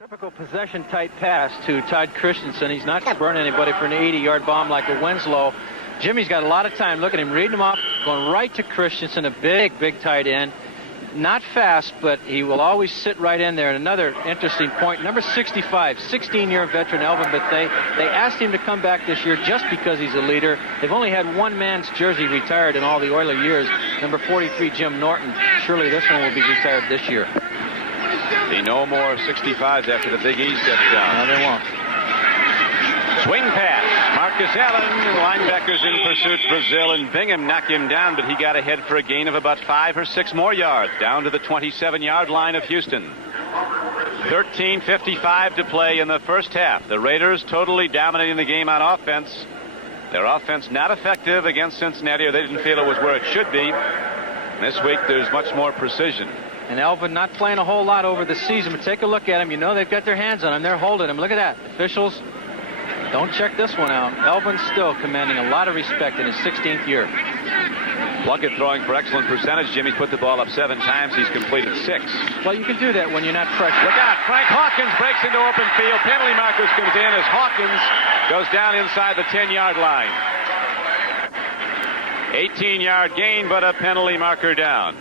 Typical possession-type pass to Todd Christensen. He's not going to burn anybody for an 80-yard bomb like a Winslow. Jimmy's got a lot of time. Look at him, reading him off, going right to Christensen, a big tight end. Not fast, but he will always sit right in there. And another interesting point, number 65, 16-year veteran Elvin Bethea. They asked him to come back this year just because he's a leader. They've only had one man's jersey retired in all the Oiler years, number 43, Jim Norton. Surely this one will be retired this year. Be no more 65s after the Big E steps down. No, they won't. Swing pass. Marcus Allen, linebackers in pursuit. Brazil and Bingham knock him down, but he got ahead for a gain of about 5 or 6 more yards, down to the 27-yard line of Houston. 13:55 to play in the first half. The Raiders totally dominating the game on offense. Their offense not effective against Cincinnati, or they didn't feel it was where it should be. This week there's much more precision. And Elvin not playing a whole lot over the season, but take a look at him. You know they've got their hands on him. They're holding him. Look at that. Officials, don't check this one out. Elvin's still commanding a lot of respect in his 16th year. Plunkett throwing for excellent percentage. Jimmy's put the ball up 7 times. He's completed 6. Well, you can do that when you're not pressured. Look out. Frank Hawkins breaks into open field. Penalty markers comes in as Hawkins goes down inside the 10-yard line. 18-yard gain, but a penalty marker down.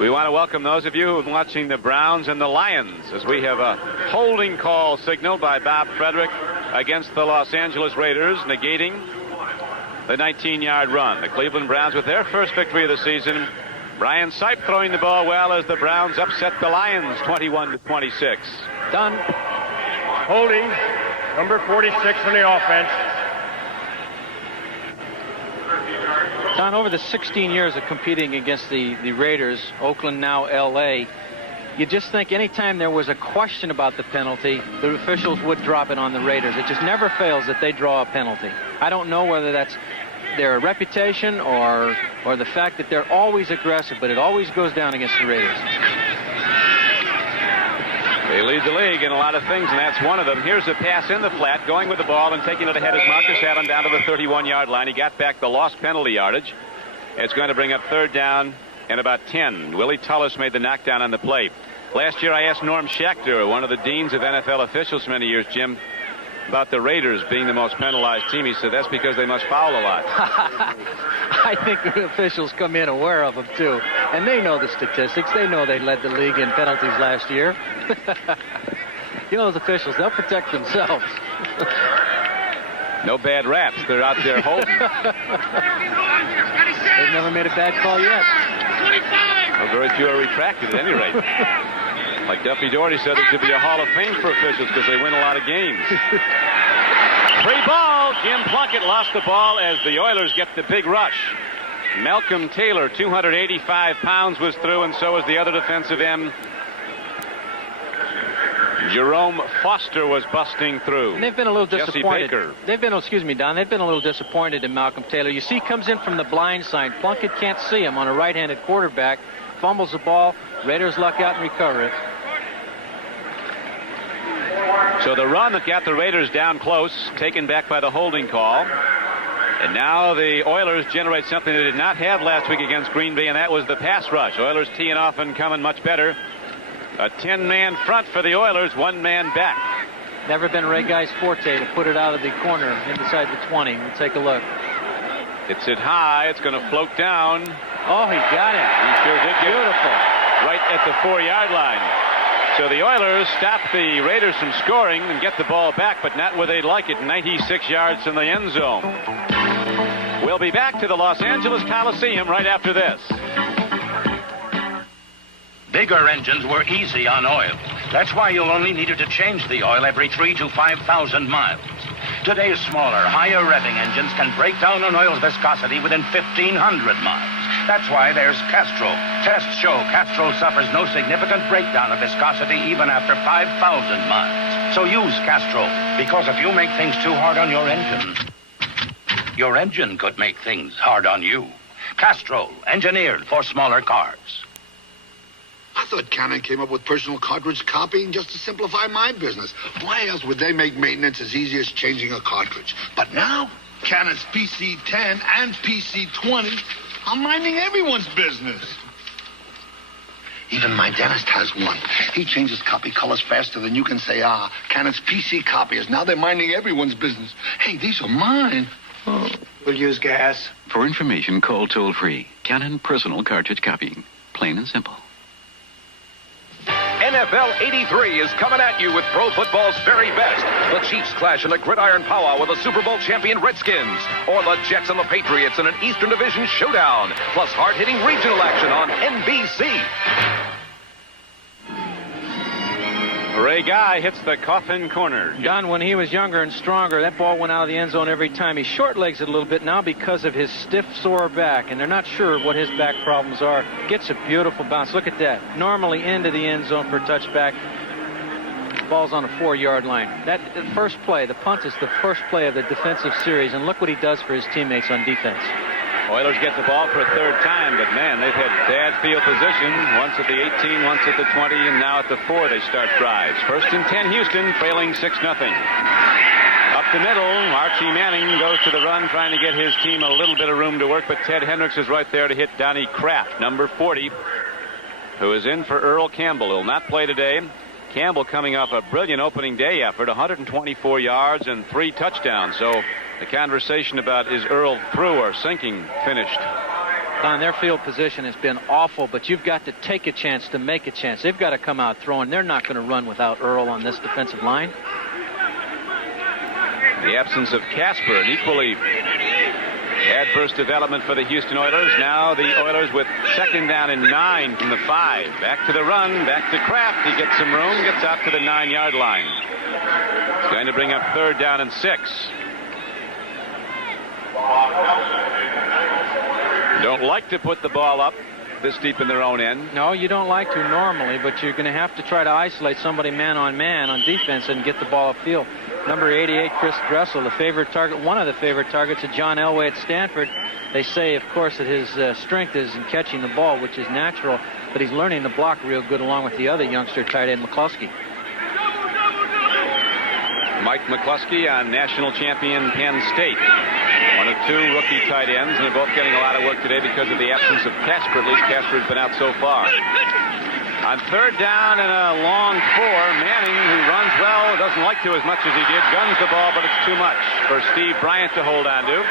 We want to welcome those of you who are watching the Browns and the Lions as we have a holding call signaled by Bob Frederick against the Los Angeles Raiders, negating the 19-yard run. The Cleveland Browns with their first victory of the season. Brian Sipe throwing the ball well as the Browns upset the Lions 21-26. Done. Holding, number 46 on the offense. Don, over the 16 years of competing against the Raiders, Oakland, now L.A., you just think anytime there was a question about the penalty, the officials would drop it on the Raiders. It just never fails that they draw a penalty. I don't know whether that's their reputation or the fact that they're always aggressive, but it always goes down against the Raiders. They lead the league in a lot of things, and that's one of them. Here's a pass in the flat, going with the ball and taking it ahead is Marcus Allen down to the 31-yard line. He got back the lost penalty yardage. It's going to bring up 3rd down and about 10. Willie Tullis made the knockdown on the play. Last year I asked Norm Schechter, one of the deans of NFL officials for many years, Jim, about the Raiders being the most penalized team. He said that's because they must foul a lot. I think the officials come in aware of them, too. And they know the statistics. They know they led the league in penalties last year. You know, those officials, they'll protect themselves. No bad raps. They're out there holding. They've never made a bad call yet. Well, very few are retracted at any rate. Like Duffy Doherty said, there should be a Hall of Fame for officials because they win a lot of games. Free ball. Jim Plunkett lost the ball as the Oilers get the big rush. Malcolm Taylor, 285 pounds, was through, and so was the other defensive end. Jerome Foster was busting through. And they've been a little disappointed. Baker. They've been, excuse me, Don, they've been a little disappointed in Malcolm Taylor. You see, he comes in from the blind side. Plunkett can't see him on a right-handed quarterback. Fumbles the ball. Raiders luck out and recover it. So the run that got the Raiders down close, taken back by the holding call. And now the Oilers generate something they did not have last week against Green Bay, and that was the pass rush. Oilers teeing off and coming much better. A 10-man front for the Oilers, 1 man back. Never been Ray Guy's forte to put it out of the corner inside the 20. We'll take a look. It's hit high. It's going to float down. Oh, he got it. He sure did. Beautiful. Right at the 4-yard line. So the Oilers stop the Raiders from scoring and get the ball back, but not where they'd like it, 96 yards from the end zone. We'll be back to the Los Angeles Coliseum right after this. Bigger engines were easy on oil. That's why you'll only need to change the oil every 3,000 to 5,000 miles. Today's smaller, higher revving engines can break down an oil's viscosity within 1,500 miles. That's why there's Castrol. Tests show Castrol suffers no significant breakdown of viscosity even after 5,000 miles. So use Castrol, because if you make things too hard on your engine could make things hard on you. Castrol, engineered for smaller cars. I thought Canon came up with personal cartridge copying just to simplify my business. Why else would they make maintenance as easy as changing a cartridge? But now, Canon's PC-10 and PC-20 are minding everyone's business. Even my dentist has one. He changes copy colors faster than you can say, Canon's PC copiers. Now they're minding everyone's business. Hey, these are mine. Oh. We'll use gas. For information, call toll-free. Canon Personal Cartridge Copying. Plain and simple. NFL 83 is coming at you with pro football's very best. The Chiefs clash in a gridiron powwow with the Super Bowl champion Redskins. Or the Jets and the Patriots in an Eastern Division showdown. Plus hard-hitting regional action on NBC. Ray Guy hits the coffin corner. Don, when he was younger and stronger, that ball went out of the end zone every time. He short legs it a little bit now because of his stiff, sore back, and they're not sure what his back problems are. Gets a beautiful bounce. Look at that. Normally into the end zone for a touchback. Ball's on a 4-yard line. That the first play, the punt, is the first play of the defensive series, and look what he does for his teammates on defense. Oilers get the ball for a third time, but man, they've had bad field position. Once at the 18, once at the 20, and now at the 4 they start drives. First and 10 Houston, trailing 6-0. Up the middle, Archie Manning goes to the run, trying to get his team a little bit of room to work, but Ted Hendricks is right there to hit Donnie Kraft, number 40, who is in for Earl Campbell. He'll not play today. Campbell coming off a brilliant opening day effort, 124 yards and 3 touchdowns. So the conversation about is Earl through or sinking finished. Don, their field position has been awful, but you've got to take a chance to make a chance. They've got to come out throwing. They're not going to run without Earl on this defensive line. The absence of Casper, an equally adverse development for the Houston Oilers. Now the Oilers with 2nd down and 9 from the 5. Back to the run, back to Kraft. He gets some room, gets out to the 9-yard line. He's going to bring up 3rd down and 6. Don't like to put the ball up this deep in their own end. No, you don't like to normally, but you're going to have to try to isolate somebody man on defense and get the ball upfield. Number 88, Chris Dressel, the favorite target, one of the favorite targets of John Elway at Stanford. They say, of course, that his strength is in catching the ball, which is natural, but he's learning to block real good along with the other youngster tight end, McCluskey. Mike McCluskey on national champion Penn State. One of 2 rookie tight ends, and they're both getting a lot of work today because of the absence of Casper. At least Casper has been out so far. On 3rd down and a long 4, Manning, who runs well, doesn't like to as much as he did, guns the ball, but it's too much for Steve Bryant to hold on to.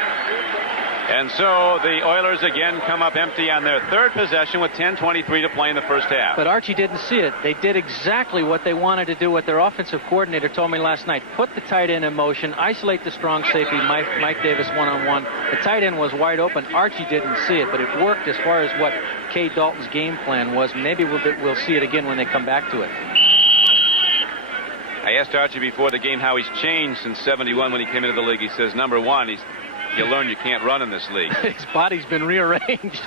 And so the Oilers again come up empty on their 3rd possession with 10:23 to play in the first half. But Archie didn't see it. They did exactly what they wanted to do. What their offensive coordinator told me last night. Put the tight end in motion, isolate the strong safety, Mike Davis one-on-one. The tight end was wide open. Archie didn't see it, but it worked as far as what Kay Dalton's game plan was. Maybe we'll see it again when they come back to it. I asked Archie before the game how he's changed since '71 when he came into the league. He says, number 1, you learn you can't run in this league. His body's been rearranged.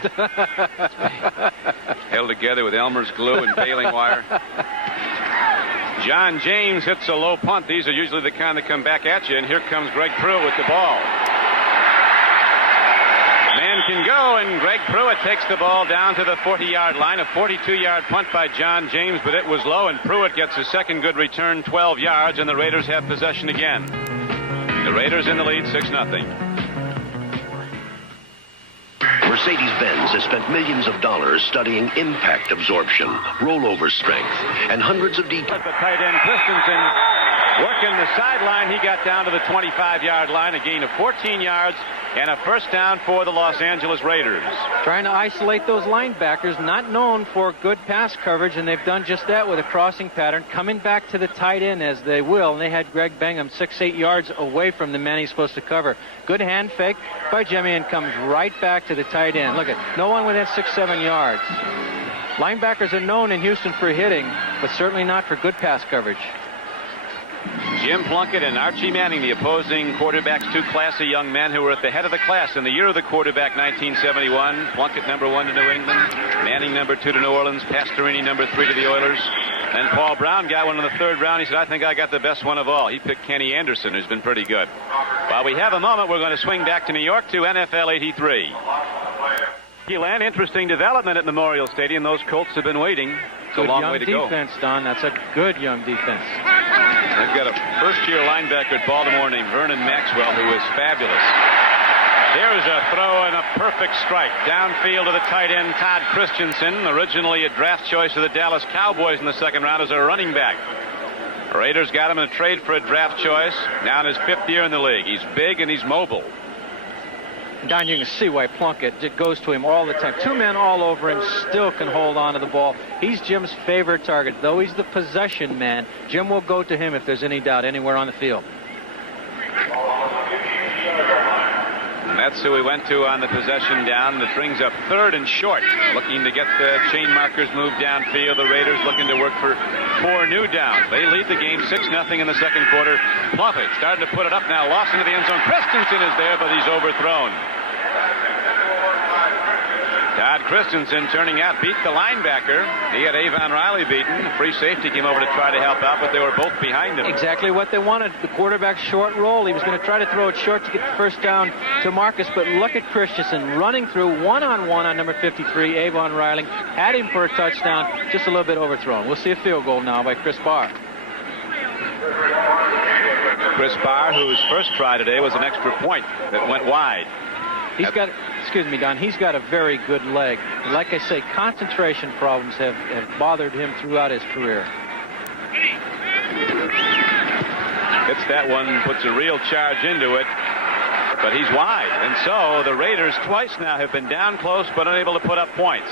Held together with Elmer's glue and baling wire. John James hits a low punt. These are usually the kind that come back at you, and here comes Greg Pruitt with the ball. Man can go, and Greg Pruitt takes the ball down to the 40-yard line. A 42-yard punt by John James, but it was low, and Pruitt gets a second good return, 12 yards, and the Raiders have possession again. The Raiders in the lead, 6-0. Mercedes-Benz has spent millions of dollars studying impact absorption, rollover strength, and hundreds of details. The tight end Christensen working the sideline. He got down to the 25-yard line, a gain of 14 yards, and a first down for the Los Angeles Raiders. Trying to isolate those linebackers, not known for good pass coverage, and they've done just that with a crossing pattern, coming back to the tight end as they will, and they had Greg Bingham 6-8 yards away from the man he's supposed to cover. Good hand fake by Jimmy, and comes right back to the tight end. Look at no one within 6-7 yards. Linebackers are known in Houston for hitting, but certainly not for good pass coverage. Jim Plunkett and Archie Manning, the opposing quarterbacks, 2 classy young men who were at the head of the class in the year of the quarterback, 1971. Plunkett number 1 to New England, Manning number 2 to New Orleans, Pastorini number 3 to the Oilers. And Paul Brown got one in the 3rd round. He said, I think I got the best one of all. He picked Kenny Anderson, who's been pretty good. While we have a moment, we're going to swing back to New York to NFL 83. Gillan, interesting development at Memorial Stadium. Those Colts have been waiting. It's a long way to go. Good young defense, Don. That's a good young defense. They've got a first-year linebacker at Baltimore named Vernon Maxwell, who is fabulous. Here's a throw and a perfect strike. Downfield to the tight end, Todd Christensen, originally a draft choice of the Dallas Cowboys in the second round as a running back. Raiders got him in a trade for a draft choice. Now in his 5th year in the league. He's big and he's mobile. Don, you can see why Plunkett goes to him all the time. 2 men all over him, still can hold on to the ball. He's Jim's favorite target. Though he's the possession man, Jim will go to him if there's any doubt anywhere on the field. And that's who we went to on the possession down. That brings up 3rd and short. Looking to get the chain markers moved downfield. The Raiders looking to work for 4 new downs. They lead the game 6-0 in the second quarter. Plunkett starting to put it up now. Lost into the end zone. Christensen is there, but he's overthrown. Todd Christensen turning out, beat the linebacker. He had Avon Riley beaten. The free safety came over to try to help out, but they were both behind him. Exactly what they wanted. The quarterback's short roll. He was going to try to throw it short to get the first down to Marcus, but look at Christensen running through one-on-one on number 53, Avon Riley. Had him for a touchdown, just a little bit overthrown. We'll see a field goal now by Chris Barr. Chris Barr, whose first try today was an extra point that went wide. He's got, excuse me, Don, he's got a very good leg. And like I say, concentration problems have bothered him throughout his career. Hits that one, puts a real charge into it, but he's wide. And so the Raiders twice now have been down close but unable to put up points.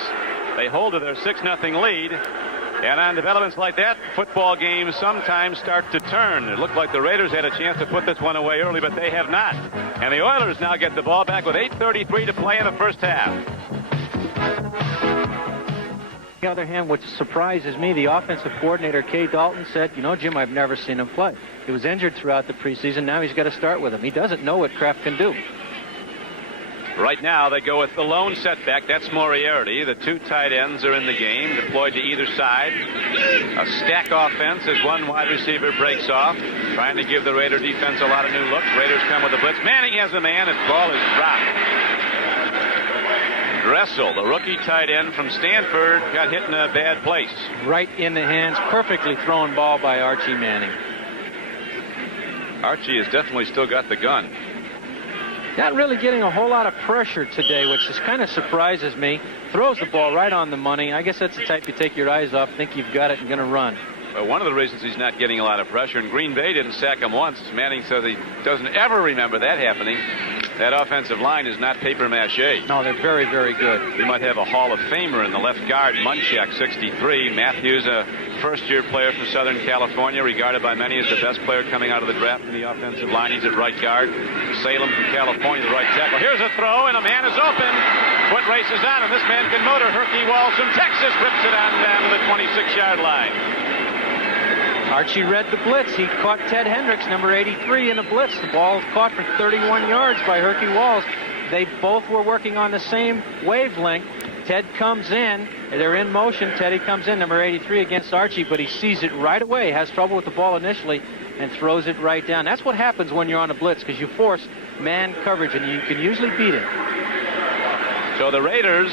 They hold to their 6-0 lead. And on developments like that, football games sometimes start to turn. It looked like the Raiders had a chance to put this one away early, but they have not. And the Oilers now get the ball back with 8:33 to play in the first half. On the other hand, what surprises me, the offensive coordinator, Kay Dalton, said, you know, Jim, I've never seen him play. He was injured throughout the preseason. Now he's got to start with him. He doesn't know what Kraft can do. Right now, they go with the lone setback. That's Moriarty. The 2 tight ends are in the game, deployed to either side. A stack offense as one wide receiver breaks off, trying to give the Raider defense a lot of new looks. Raiders come with the blitz. Manning has a man. His ball is dropped. Dressel, the rookie tight end from Stanford, got hit in a bad place. Right in the hands, perfectly thrown ball by Archie Manning. Archie has definitely still got the gun. Not really getting a whole lot of pressure today, which just kind of surprises me. Throws the ball right on the money. I guess that's the type you take your eyes off, think you've got it and going to run. Well, one of the reasons he's not getting a lot of pressure, and Green Bay didn't sack him once. Manning says he doesn't ever remember that happening. That offensive line is not paper mache. No, they're very, very good. We might have a Hall of Famer in the left guard, Munchak, 63. Matthews, a first-year player from Southern California, regarded by many as the best player coming out of the draft in the offensive line. He's at right guard. Salem from California, the right tackle. Here's a throw, and a man is open. Foot races on, and this man can motor. Herky Walls from Texas rips it on down to the 26-yard line. Archie read the blitz. He caught Ted Hendricks, number 83, in a blitz. The ball caught for 31 yards by Herky Walls. They both were working on the same wavelength. Ted comes in. They're in motion. Teddy comes in, number 83, against Archie, but he sees it right away. Has trouble with the ball initially and throws it right down. That's what happens when you're on a blitz, because you force man coverage, and you can usually beat it. So the Raiders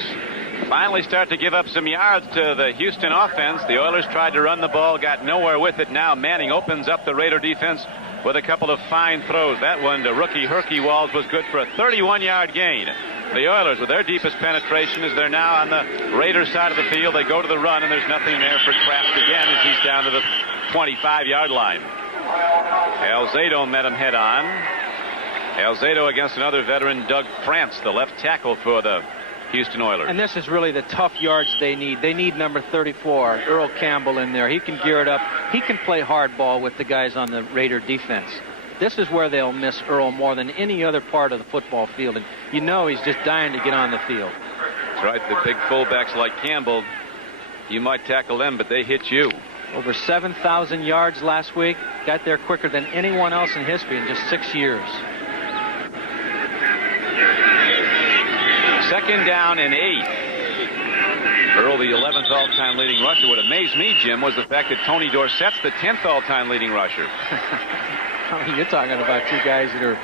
finally start to give up some yards to the Houston offense. The Oilers tried to run the ball, got nowhere with it. Now Manning opens up the Raider defense with a couple of fine throws. That one to rookie Herky Walls was good for a 31-yard gain. The Oilers, with their deepest penetration, as they're now on the Raiders side of the field, they go to the run, and there's nothing there for Kraft again as he's down to the 25-yard line. Alzado met him head on. Alzado against another veteran, Doug France, the left tackle for the Houston Oilers. And this is really the tough yards they need. They need number 34, Earl Campbell, in there. He can gear it up. He can play hardball with the guys on the Raider defense. This is where they'll miss Earl more than any other part of the football field. And you know he's just dying to get on the field. That's right. The big fullbacks like Campbell, you might tackle them, but they hit you. Over 7,000 yards last week. Got there quicker than anyone else in history in just 6 years. Second down and 8. Earl, the 11th all-time leading rusher. What amazed me, Jim, was the fact that Tony Dorsett's the 10th all-time leading rusher. I mean, you're talking about two guys that are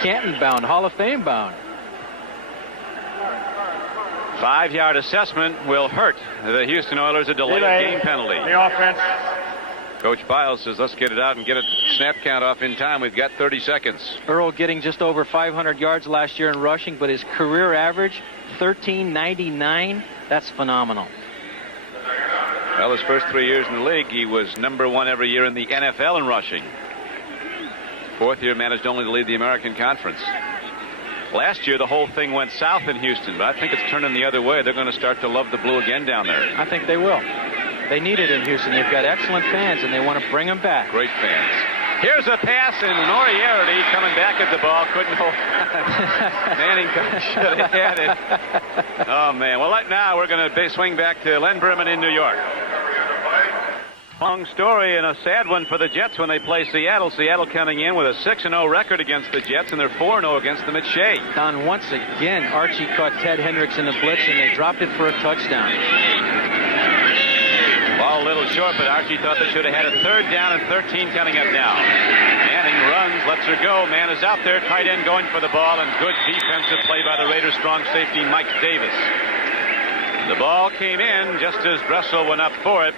Canton-bound, Hall of Fame-bound. 5-yard assessment will hurt the Houston Oilers. A delayed game penalty. The offense. Coach Biles says, let's get it out and get it snap count off in time. We've got 30 seconds. Earl getting just over 500 yards last year in rushing, but his career average, 1399. That's phenomenal. Well, his first 3 years in the league, he was #1 every year in the NFL in rushing. Fourth year managed only to lead the American Conference. Last year, the whole thing went south in Houston, but I think it's turning the other way. They're going to start to love the blue again down there. I think they will. They need it in Houston. They've got excellent fans, and they want to bring them back. Great fans. Here's a pass, and Moriarty coming back at the ball. Couldn't hold. Manning should have had it. Oh, man. Well, right now, we're going to swing back to Len Berman in New York. Long story and a sad one for the Jets when they play Seattle. Seattle coming in with a 6-0 record against the Jets, and they're 4-0 against them at Shea. Don, once again, Archie caught Ted Hendricks in the blitz, and they dropped it for a touchdown. Ball a little short, but Archie thought they should have had a 3rd down and 13 coming up now. Manning runs, lets her go. Man is out there, tight end going for the ball, and good defensive play by the Raiders' strong safety, Mike Davis. The ball came in just as Dressel went up for it.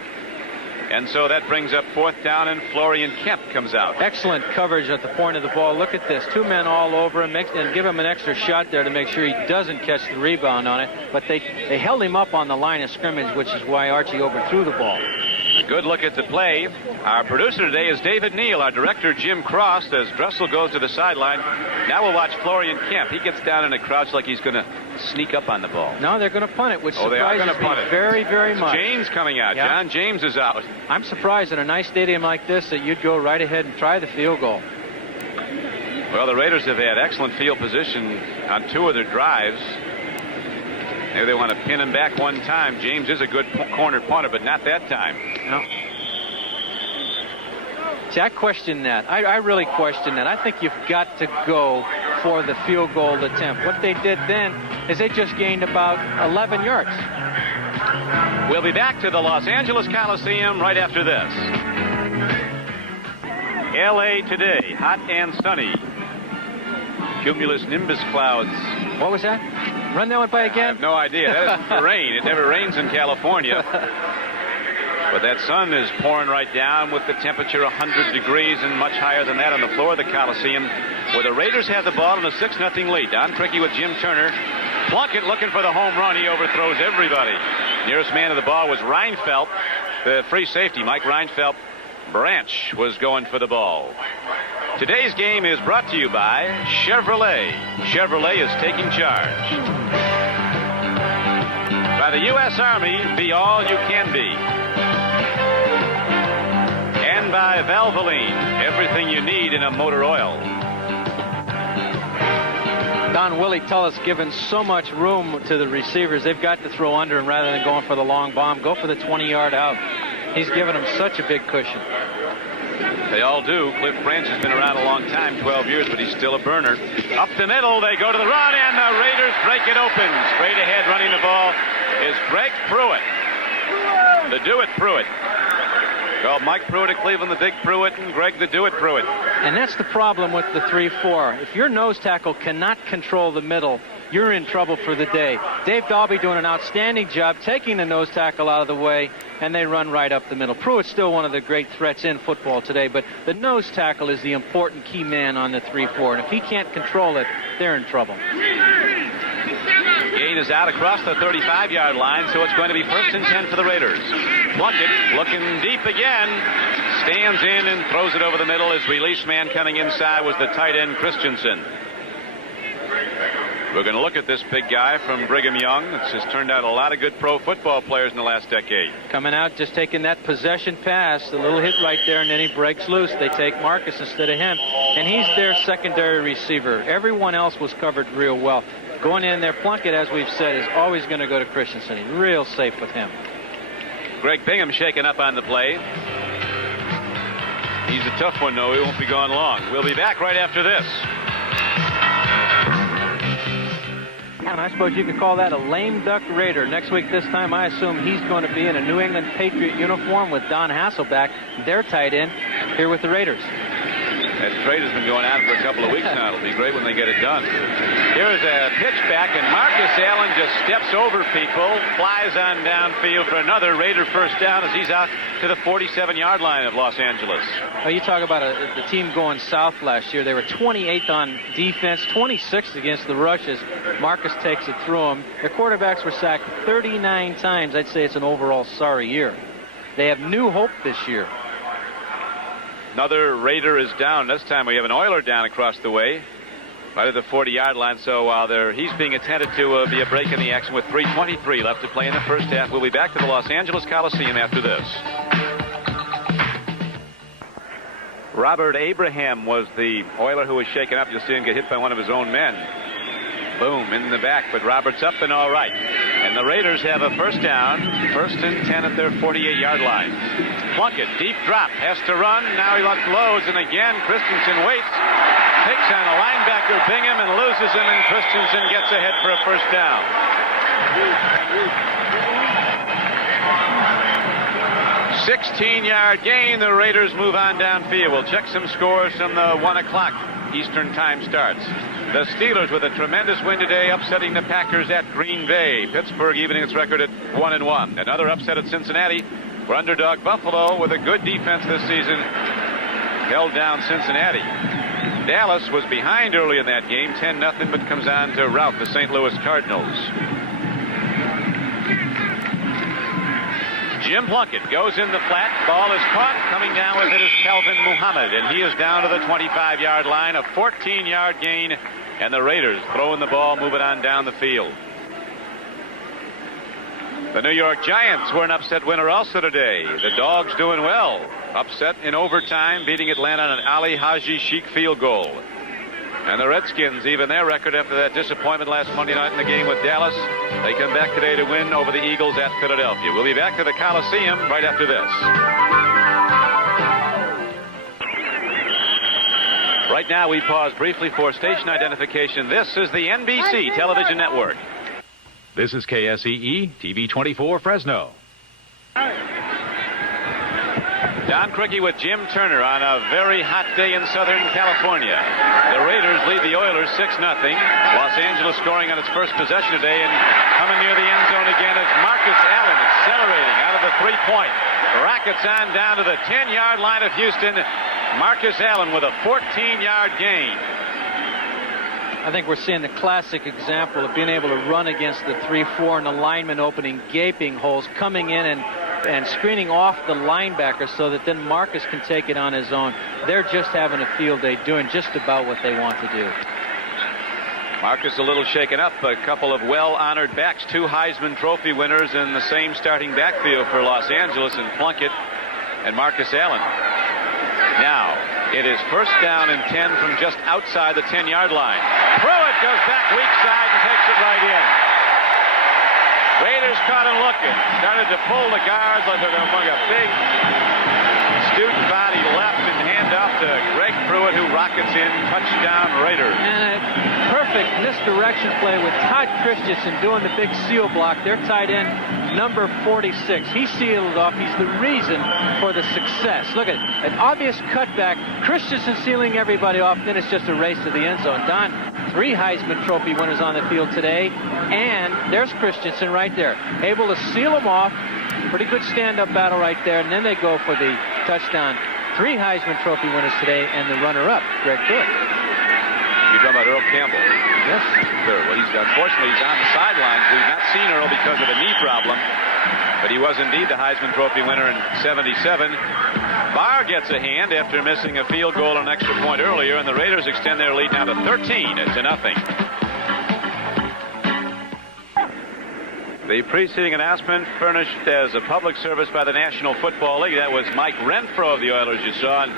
And so that brings up 4th down, and Florian Kemp comes out. Excellent coverage at the point of the ball. Look at this. 2 men all over him, and give him an extra shot there to make sure he doesn't catch the rebound on it. But they held him up on the line of scrimmage, which is why Archie overthrew the ball. A good look at the play. Our producer today is David Neal. Our director, Jim Cross, as Dressel goes to the sideline. Now we'll watch Florian Kemp. He gets down in a crouch like he's going to sneak up on the ball. No, they're going to punt it, which they are surprises going to punt me it. very, very much. James coming out. Yeah. John James is out. I'm surprised in a nice stadium like this that you'd go right ahead and try the field goal. Well, the Raiders have had excellent field position on 2 of their drives. Maybe they want to pin him back one time. James is a good corner punter, but not that time. No. See, I question that. I really question that. I think you've got to go for the field goal attempt. What they did then is they just gained about 11 yards. We'll be back to the Los Angeles Coliseum right after this. L.A. today, hot and sunny. Cumulus nimbus clouds. What was that? Run that one by I again? have no idea. That isn't the rain. It never rains in California. But that sun is pouring right down with the temperature 100 degrees and much higher than that on the floor of the Coliseum, where the Raiders have the ball in a 6-0 lead. Don Criqui with Jim Turner. Plunkett looking for the home run. He overthrows everybody. Nearest man to the ball was Reinfeldt, the free safety. Mike Reinfeldt. Branch was going for the ball. Today's game is brought to you by Chevrolet. Chevrolet is taking charge. By the U.S. Army, be all you can be. And by Valvoline, everything you need in a motor oil. Don Willie Tullis giving so much room to the receivers. They've got to throw under him rather than going for the long bomb. Go for the 20-yard out. He's given them such a big cushion. They all do. Cliff Branch has been around a long time, 12 years, but he's still a burner. Up the middle, they go to the run, and the Raiders break it open. Straight ahead running the ball is Greg Pruitt. The Do-It Pruitt. Called Mike Pruitt at Cleveland, the Big Pruitt, and Greg the Do-It Pruitt. And that's the problem with the 3-4. If your nose tackle cannot control the middle, you're in trouble for the day. Dave Dalby doing an outstanding job taking the nose tackle out of the way, and they run right up the middle. Pruitt's still one of the great threats in football today, but the nose tackle is the important key man on the 3-4, and if he can't control it, they're in trouble. Gain is out across the 35-yard line, so it's going to be 1st and 10 for the Raiders. Plunkett looking deep again, stands in and throws it over the middle. His release man coming inside was the tight end Christensen. We're going to look at this big guy from Brigham Young. It's just turned out a lot of good pro football players in the last decade. Coming out, just taking that possession pass, the little hit right there, and then he breaks loose. They take Marcus instead of him, and he's their secondary receiver. Everyone else was covered real well. Going in there, Plunkett, as we've said, is always going to go to Christensen. He's real safe with him. Greg Bingham shaking up on the play. He's a tough one, though. He won't be gone long. We'll be back right after this. And I suppose you could call that a lame duck Raider. Next week this time, I assume he's going to be in a New England Patriot uniform with Don Hasselback, their tight end, here with the Raiders. That trade has been going on for a couple of weeks now. It'll be great when they get it done. Here Here's a pitch back, and Marcus Allen just steps over people, flies on downfield for another Raider first down as he's out to the 47-yard line of Los Angeles. Oh, you talk about the team going south last year. They were 28th on defense, 26th against the rush as Marcus takes it through them. Their quarterbacks were sacked 39 times. I'd say it's an overall sorry year. They have new hope this year. Another Raider is down. This time we have an Oiler down across the way, right at the 40-yard line. So while he's being attended to be a break in the action with 3:23 left to play in the first half. We'll be back to the Los Angeles Coliseum after this. Robert Abraham was the Oiler who was shaken up. You'll see him get hit by one of his own men. Boom, in the back, but Robert's up and all right. And the Raiders have a first down, 1st and 10 at their 48-yard line. Plunkett, deep drop, has to run. Now he unloads, and again, Christensen waits. Takes on a linebacker, Bingham, and loses him, and Christensen gets ahead for a first down. 16-yard gain. The Raiders move on downfield. We'll check some scores from the 1 o'clock Eastern time starts. The Steelers with a tremendous win today, upsetting the Packers at Green Bay. Pittsburgh evening its record at 1-1. Another upset at Cincinnati, where underdog Buffalo, with a good defense this season, held down Cincinnati. Dallas was behind early in that game, 10-0, but comes on to rout the St. Louis Cardinals. Jim Plunkett goes in the flat. Ball is caught. Coming down with it is Calvin Muhammad, and he is down to the 25-yard line. A 14-yard gain, and the Raiders throwing the ball, moving on down the field. The New York Giants were an upset winner also today. The Dogs doing well. Upset in overtime, beating Atlanta on an Ali Haji Sheik field goal. And the Redskins, even their record after that disappointment last Monday night in the game with Dallas, they come back today to win over the Eagles at Philadelphia. We'll be back to the Coliseum right after this. Right now, we pause briefly for station identification. This is the NBC television network. This is KSEE TV 24 Fresno. Don Criqui with Jim Turner on a very hot day in Southern California. The Raiders lead the Oilers 6-0. Los Angeles scoring on its first possession today, and coming near the end zone again is Marcus Allen, accelerating out of the three-point. Rockets on down to the 10-yard line of Houston. Marcus Allen with a 14-yard gain. I think we're seeing the classic example of being able to run against the 3-4 and the linemen opening gaping holes, coming in and screening off the linebacker so that then Marcus can take it on his own. They're just having a field day, doing just about what they want to do. Marcus a little shaken up. A couple of well-honored backs, 2 Heisman Trophy winners in the same starting backfield for Los Angeles, and Plunkett and Marcus Allen. Now, it is first down and 10 from just outside the 10-yard line. Pruitt goes back weak side and takes it right in. Raiders caught him looking. Started to pull the guards like they're going to bring a big student body left and hand off to Greg Pruitt, who rockets in. Touchdown Raiders. And a perfect misdirection play with Todd Christensen doing the big seal block. Their tight end, number 46. He sealed off. He's the reason for the success. Look at an obvious cutback. Christensen sealing everybody off. Then it's just a race to the end zone. Don, 3 Heisman Trophy winners on the field today. And there's Christensen right there. Able to seal them off. Pretty good stand-up battle right there. And then they go for the touchdown. 3 Heisman Trophy winners today, and the runner-up, Greg Pruitt. You're talking about Earl Campbell? Yes. Sure. Well, unfortunately, he's on the sidelines. We've not seen Earl because of a knee problem. But he was indeed the Heisman Trophy winner in '77. Barr gets a hand after missing a field goal and an extra point earlier, and the Raiders extend their lead now to 13-0. The preceding announcement furnished as a public service by the National Football League. That was Mike Renfro of the Oilers you saw, and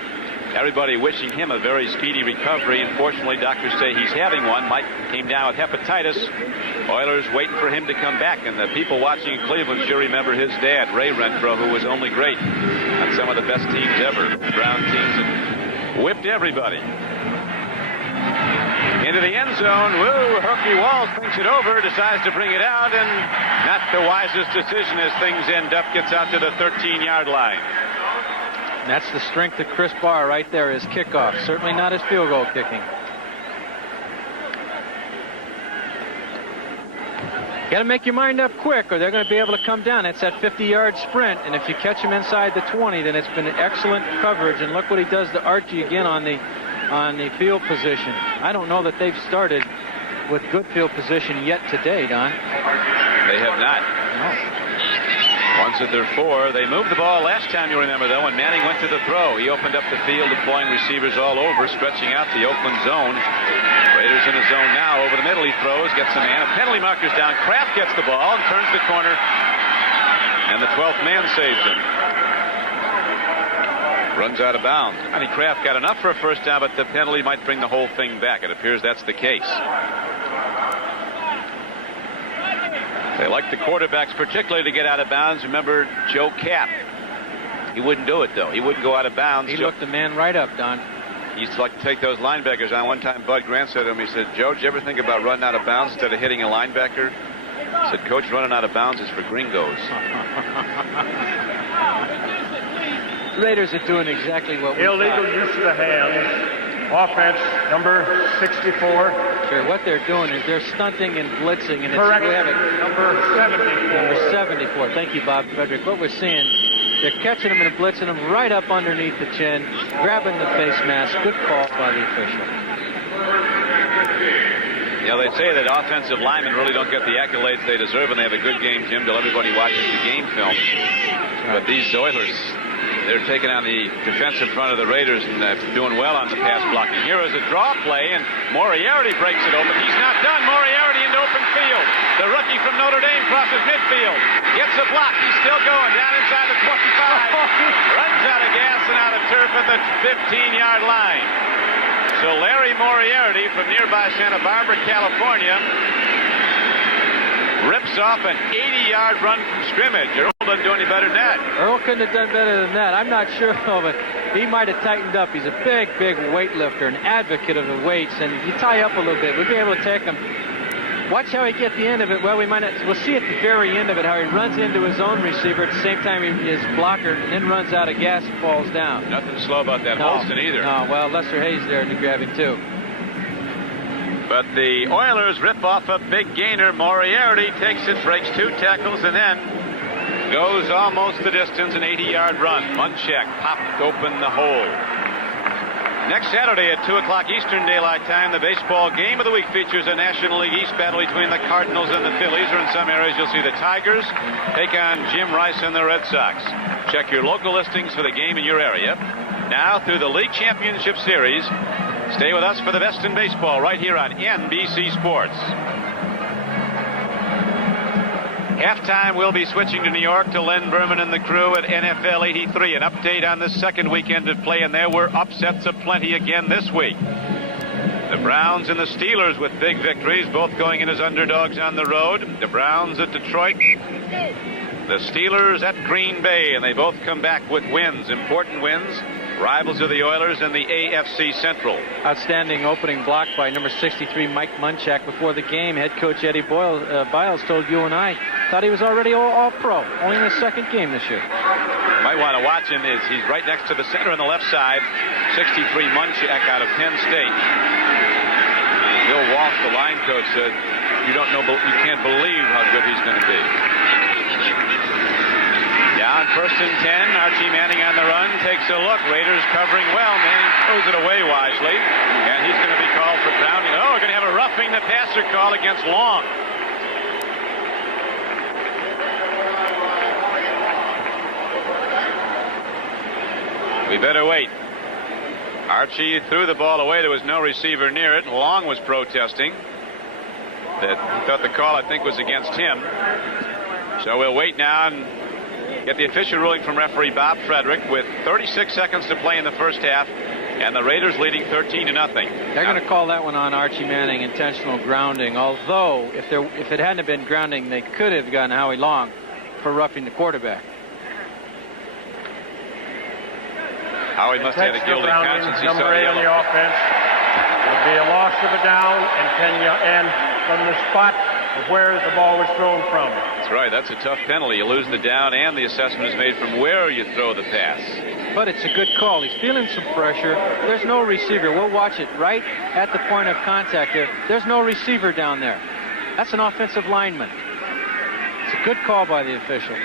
everybody wishing him a very speedy recovery. Unfortunately, doctors say he's having one. Mike came down with hepatitis. Oilers waiting for him to come back, and the people watching in Cleveland sure remember his dad, Ray Renfro, who was only great on some of the best teams ever. Brown teams and whipped everybody. Into the end zone. Woo! Herky Walls thinks it over, decides to bring it out, and not the wisest decision as things end up. Gets out to the 13-yard line. And that's the strength of Chris Barr right there, his kickoff. Certainly not his field goal kicking. Got to make your mind up quick, or they're going to be able to come down. It's that 50-yard sprint, and if you catch him inside the 20, then it's been excellent coverage. And look what he does to Archie again on the field position. I don't know that they've started with good field position yet today, Don. They have not. No. Once at their 4. They moved the ball last time, you remember, though, when Manning went to the throw. He opened up the field, deploying receivers all over, stretching out the Oakland zone. Raiders in the zone now. Over the middle, he throws, gets a man. A penalty marker's down. Kraft gets the ball and turns the corner. And the 12th man saves him. Runs out of bounds. I mean, Kraft got enough for a first down, but the penalty might bring the whole thing back. It appears that's the case. They like the quarterbacks particularly to get out of bounds. Remember Joe Kapp. He wouldn't do it, though. He wouldn't go out of bounds. He looked the man right up, Don. He used to like to take those linebackers on. One time Bud Grant said to him, he said, "Joe, did you ever think about running out of bounds instead of hitting a linebacker?" He said, "Coach, running out of bounds is for gringos." Raiders are doing exactly what we Illegal thought. use of the hands. Offense, number 64. Sure, what they're doing is they're stunting and blitzing, and Correct. we have it. Number 74. Number 74. Thank you, Bob Frederick. What we're seeing, they're catching them and blitzing them right up underneath the chin, grabbing the face mask. Good call by the official. You know, they say that offensive linemen really don't get the accolades they deserve when they have a good game, Jim, till everybody watches the game film. But these Oilers, they're taking on the defensive front of the Raiders and doing well on the pass blocking. Here is a draw play, and Moriarty breaks it open. He's not done. Moriarty into open field. The rookie from Notre Dame crosses midfield. Gets a block. He's still going down inside the 25. Runs out of gas and out of turf at the 15-yard line. So Larry Moriarty from nearby Santa Barbara, California, rips off an 80-yard run from scrimmage. Earl doesn't do any better than that. Earl couldn't have done better than that. I'm not sure, though, but he might have tightened up. He's a big, big weightlifter, an advocate of the weights, and if you tie up a little bit, we'll be able to take him. Watch how he gets the end of it. Well, we'll see at the very end of it how he runs into his own receiver at the same time his blocker, and then runs out of gas and falls down. Nothing slow about that Holston either. No, well, Lester Hayes there to grab him, too. But the Oilers rip off a big gainer. Moriarty takes it, breaks 2 tackles, and then goes almost the distance, an 80-yard run. Munchak popped open the hole. Next Saturday at 2 o'clock Eastern Daylight Time, the baseball game of the week features a National League East battle between the Cardinals and the Phillies, or in some areas you'll see the Tigers take on Jim Rice and the Red Sox. Check your local listings for the game in your area. Now through the League Championship Series, stay with us for the best in baseball right here on NBC Sports. Halftime, we'll be switching to New York to Len Berman and the crew at NFL 83. An update on the second weekend of play, and there were upsets aplenty again this week. The Browns and the Steelers with big victories, both going in as underdogs on the road. The Browns at Detroit, the Steelers at Green Bay, and they both come back with wins, important wins. Rivals of the Oilers in the AFC Central. Outstanding opening block by number 63, Mike Munchak, before the game. Head coach Eddie Biles told you and I, thought he was already all pro, only in his second game this year. Might want to watch him. He's right next to the center on the left side. 63 Munchak out of Penn State. Bill Walsh, the line coach, said, you can't believe how good he's going to be. Down 1st and 10. Archie Manning on the run. Takes a look. Raiders covering well. Manning throws it away wisely. And he's going to be called for grounding. Oh, we're going to have a roughing the passer call against Long. We better wait. Archie threw the ball away. There was no receiver near it. Long was protesting. He thought the call, I think, was against him. So we'll wait now and get the official ruling from referee Bob Frederick with 36 seconds to play in the first half, and the Raiders leading 13-0. They're going to call that one on Archie Manning, intentional grounding, although if it hadn't been grounding, they could have gotten Howie Long for roughing the quarterback. Howie must have had a guilty conscience. He Number saw 8 on the yellow. offense. It'll be a loss of a down, and from the spot of where the ball was thrown from. That's right. That's a tough penalty. You lose the down, and the assessment is made from where you throw the pass. But it's a good call. He's feeling some pressure. There's no receiver. We'll watch it right at the point of contact there. There's no receiver down there. That's an offensive lineman. Good call by the officials.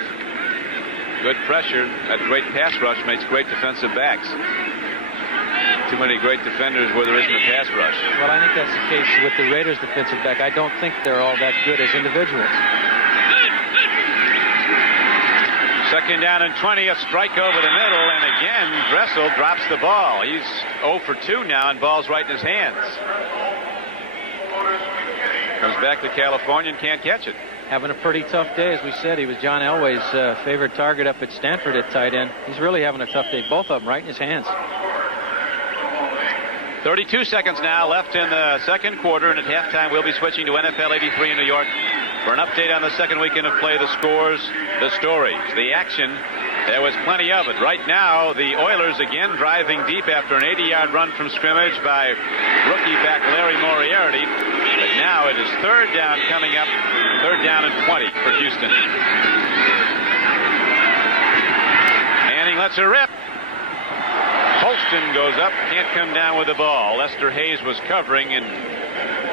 Good pressure. That great pass rush makes great defensive backs. Too many great defenders where there isn't a pass rush. Well, I think that's the case with the Raiders defensive back. I don't think they're all that good as individuals. Second down and 20, a strike over the middle, and again, Dressel drops the ball. He's 0 for 2 now, and ball's right in his hands. Comes back to California and can't catch it. Having a pretty tough day, as we said. He was John Elway's favorite target up at Stanford at tight end. He's really having a tough day. Both of them right in his hands. 32 seconds now left in the second quarter, and at halftime we'll be switching to NFL 83 in New York for an update on the second weekend of play, the scores, the stories, the action. There was plenty of it. Right now, the Oilers again driving deep after an 80-yard run from scrimmage by rookie back Larry Moriarty. But now it is third down coming up, third down and 20 for Houston. Manning lets her rip. Holston goes up, can't come down with the ball. Lester Hayes was covering, and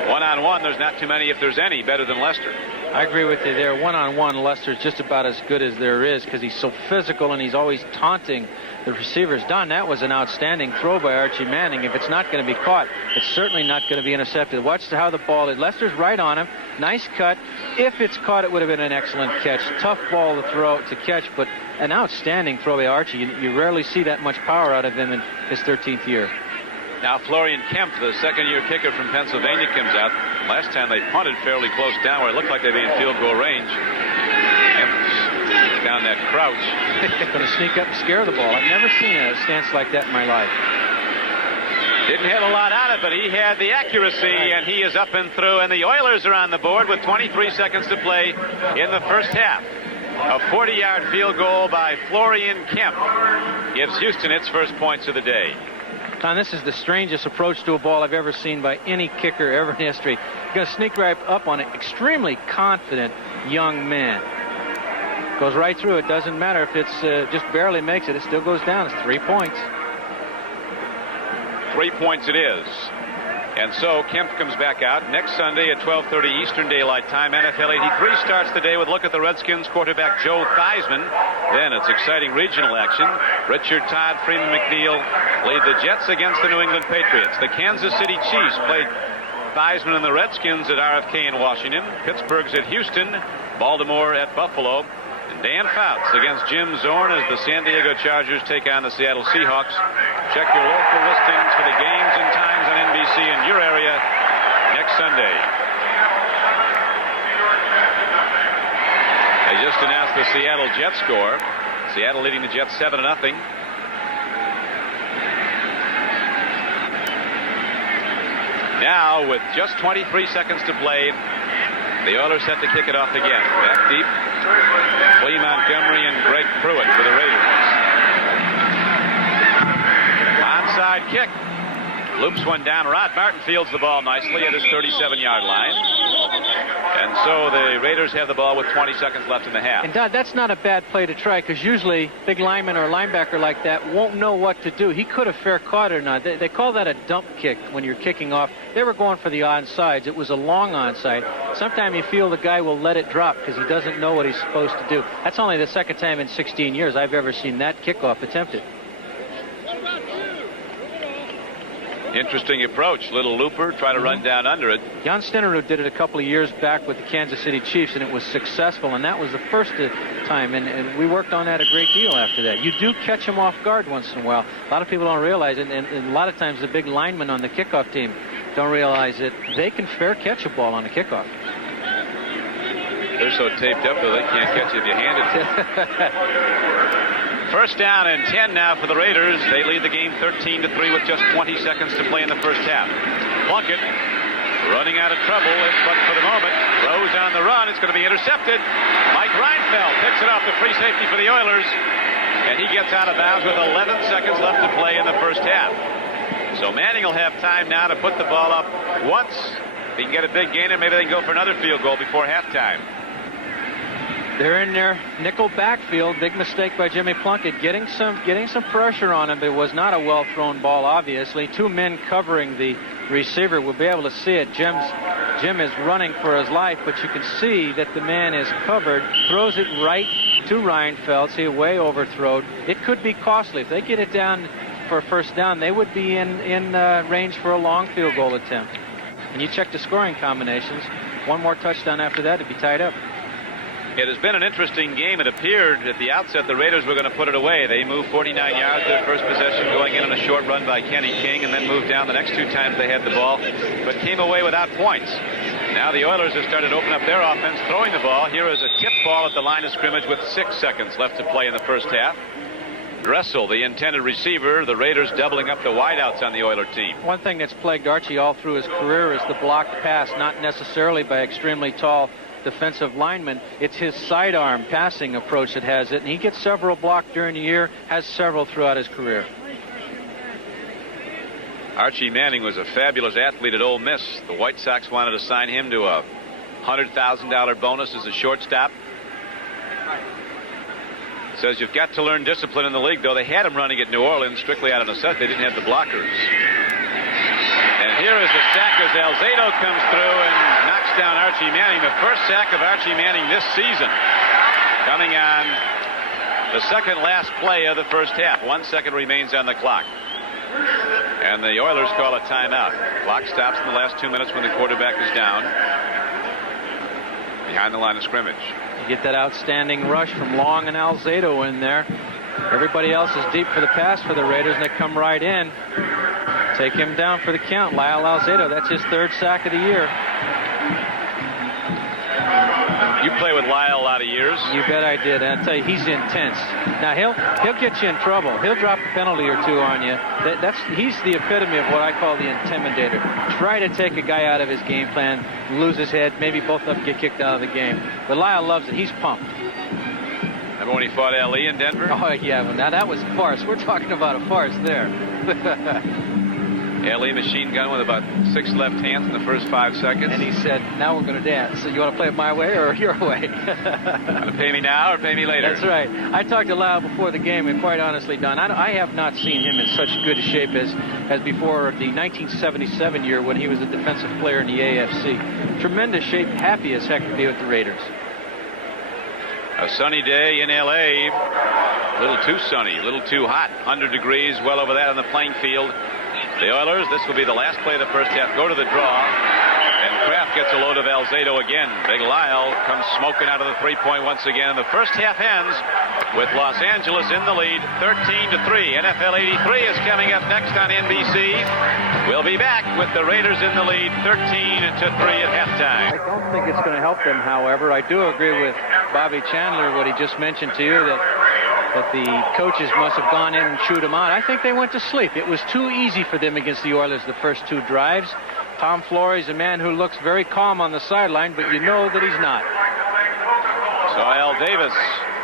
one-on-one, there's not too many, if there's any, better than Lester. I agree with you there. One-on-one, Lester's just about as good as there is because he's so physical and he's always taunting the receivers. Don, that was an outstanding throw by Archie Manning. If it's not going to be caught, it's certainly not going to be intercepted. Watch how the ball is. Lester's right on him. Nice cut. If it's caught, it would have been an excellent catch. Tough ball to catch, but an outstanding throw by Archie. You rarely see that much power out of him in his 13th year. Now Florian Kemp, the second-year kicker from Pennsylvania, comes out. Last time they punted fairly close down where it looked like they'd be in field goal range. Kemp down that crouch. Going to sneak up and scare the ball. I've never seen a stance like that in my life. Didn't hit a lot on it, but he had the accuracy, and he is up and through. And the Oilers are on the board with 23 seconds to play in the first half. A 40-yard field goal by Florian Kemp gives Houston its first points of the day. Tom, this is the strangest approach to a ball I've ever seen by any kicker ever in history. He's going to sneak right up on an extremely confident young man. Goes right through it. Doesn't matter if it's just barely makes it. It still goes down. It's 3 points. 3 points it is. And so Kemp comes back out next Sunday at 12:30 Eastern Daylight Time. NFL 83 starts the day with a look at the Redskins quarterback Joe Theismann. Then it's exciting regional action. Richard Todd, Freeman McNeil lead the Jets against the New England Patriots. The Kansas City Chiefs played Theismann and the Redskins at RFK in Washington. Pittsburgh's at Houston. Baltimore at Buffalo. And Dan Fouts against Jim Zorn as the San Diego Chargers take on the Seattle Seahawks. Check your local listings for the games and times on NBC in your area next Sunday. They just announced the Seattle Jets score. Seattle leading the Jets 7-0. Now, with just 23 seconds to play, the Oilers have to kick it off again. Back deep. Lee Montgomery and Greg Pruitt for the Raiders. Onside kick. Loops one down. Rod Martin fields the ball nicely at his 37-yard line. And so the Raiders have the ball with 20 seconds left in the half. And Dodd, that's not a bad play to try because usually big lineman or linebacker like that won't know what to do. He could have fair caught it or not. They call that a dump kick when you're kicking off. They were going for the onsides. It was a long onside. Sometimes you feel the guy will let it drop because he doesn't know what he's supposed to do. That's only the second time in 16 years I've ever seen that kickoff attempted. Interesting approach. Little looper, try to run down under it. Jan Stenerud did it a couple of years back with the Kansas City Chiefs, and it was successful, and that was the first time, and we worked on that a great deal after that. You do catch them off guard once in a while. A lot of people don't realize it, and a lot of times the big linemen on the kickoff team don't realize that they can fair catch a ball on a kickoff. They're so taped up, though, they can't catch it if you hand it to them. First down and 10 now for the Raiders. They lead the game 13-3 with just 20 seconds to play in the first half. Plunkett running out of trouble, but for the moment, Rose on the run. It's going to be intercepted. Mike Reinfeldt picks it off, the free safety for the Oilers, and he gets out of bounds with 11 seconds left to play in the first half. So Manning will have time now to put the ball up once. If he can get a big gain, and maybe they can go for another field goal before halftime. They're in their nickel backfield. Big mistake by Jimmy Plunkett, getting some pressure on him. It was not a well thrown ball, obviously. Two men covering the receiver. We'll be able to see it. Jim's Jim is running for his life, but you can see that the man is covered, throws it right to Reinfeldt. He way overthrown. It could be costly. If they get it down for a first down, they would be in range for a long field goal attempt. And you check the scoring combinations. One more touchdown after that to be tied up. It has been an interesting game. It appeared at the outset the Raiders were going to put it away. They moved 49 yards their first possession, going in on a short run by Kenny King, and then moved down the next 2 times they had the ball, but came away without points. Now the Oilers have started to open up their offense, throwing the ball. Here is a tip ball at the line of scrimmage with 6 seconds left to play in the first half. Dressel, the intended receiver, the Raiders doubling up the wideouts on the Oiler team. One thing that's plagued Archie all through his career is the blocked pass, not necessarily by extremely tall defensive linemen. It's his sidearm passing approach that has it, and he gets several blocked during the year, has several throughout his career. Archie Manning was a fabulous athlete at Ole Miss. The White Sox wanted to sign him to a $100,000 bonus as a shortstop. Says you've got to learn discipline in the league, though. They had him running at New Orleans strictly out of necessity. They didn't have the blockers. And here is the sack as Alzado comes through and knocks down Archie Manning. The first sack of Archie Manning this season. Coming on the second last play of the first half. 1 second remains on the clock. And the Oilers call a timeout. Clock stops in the last 2 minutes when the quarterback is down behind the line of scrimmage. You get that outstanding rush from Long and Alzado in there. Everybody else is deep for the pass for the Raiders, and they come right in. Take him down for the count. Lyle Alzado, that's his 3rd sack of the year. You play with Lyle a lot of years. You bet I did. And I tell you, he's intense. Now he'll get you in trouble. He'll drop a penalty or 2 on you. He's the epitome of what I call the intimidator. Try to take a guy out of his game plan, lose his head, maybe both of them get kicked out of the game. But Lyle loves it. He's pumped. Remember when he fought Ali in Denver? Oh yeah. Well, now that was a farce. We're talking about a farce there. Ali machine gun with about 6 left hands in the first 5 seconds. And he said, now we're going to dance. So you want to play it my way or your way? Want to pay me now or pay me later? That's right. I talked to Lyle before the game, and quite honestly, Don, I have not seen him in such good shape as before the 1977 year when he was a defensive player in the AFC. Tremendous shape, happy as heck to be with the Raiders. A sunny day in L.A. A little too sunny, a little too hot. 100 degrees, well over that on the playing field. The Oilers, this will be the last play of the first half, go to the draw, and Kraft gets a load of Alzado again. Big Lyle comes smoking out of the 3-point once again, and the first half ends with Los Angeles in the lead, 13-3. NFL 83 is coming up next on NBC. We'll be back with the Raiders in the lead, 13-3 at halftime. I don't think it's going to help them, however. I do agree with Bobby Chandler, what he just mentioned to you, that the coaches must have gone in and chewed them out. I think they went to sleep. It was too easy for them against the Oilers the first 2 drives. Tom Flores, a man who looks very calm on the sideline, but you know that he's not. So Al Davis,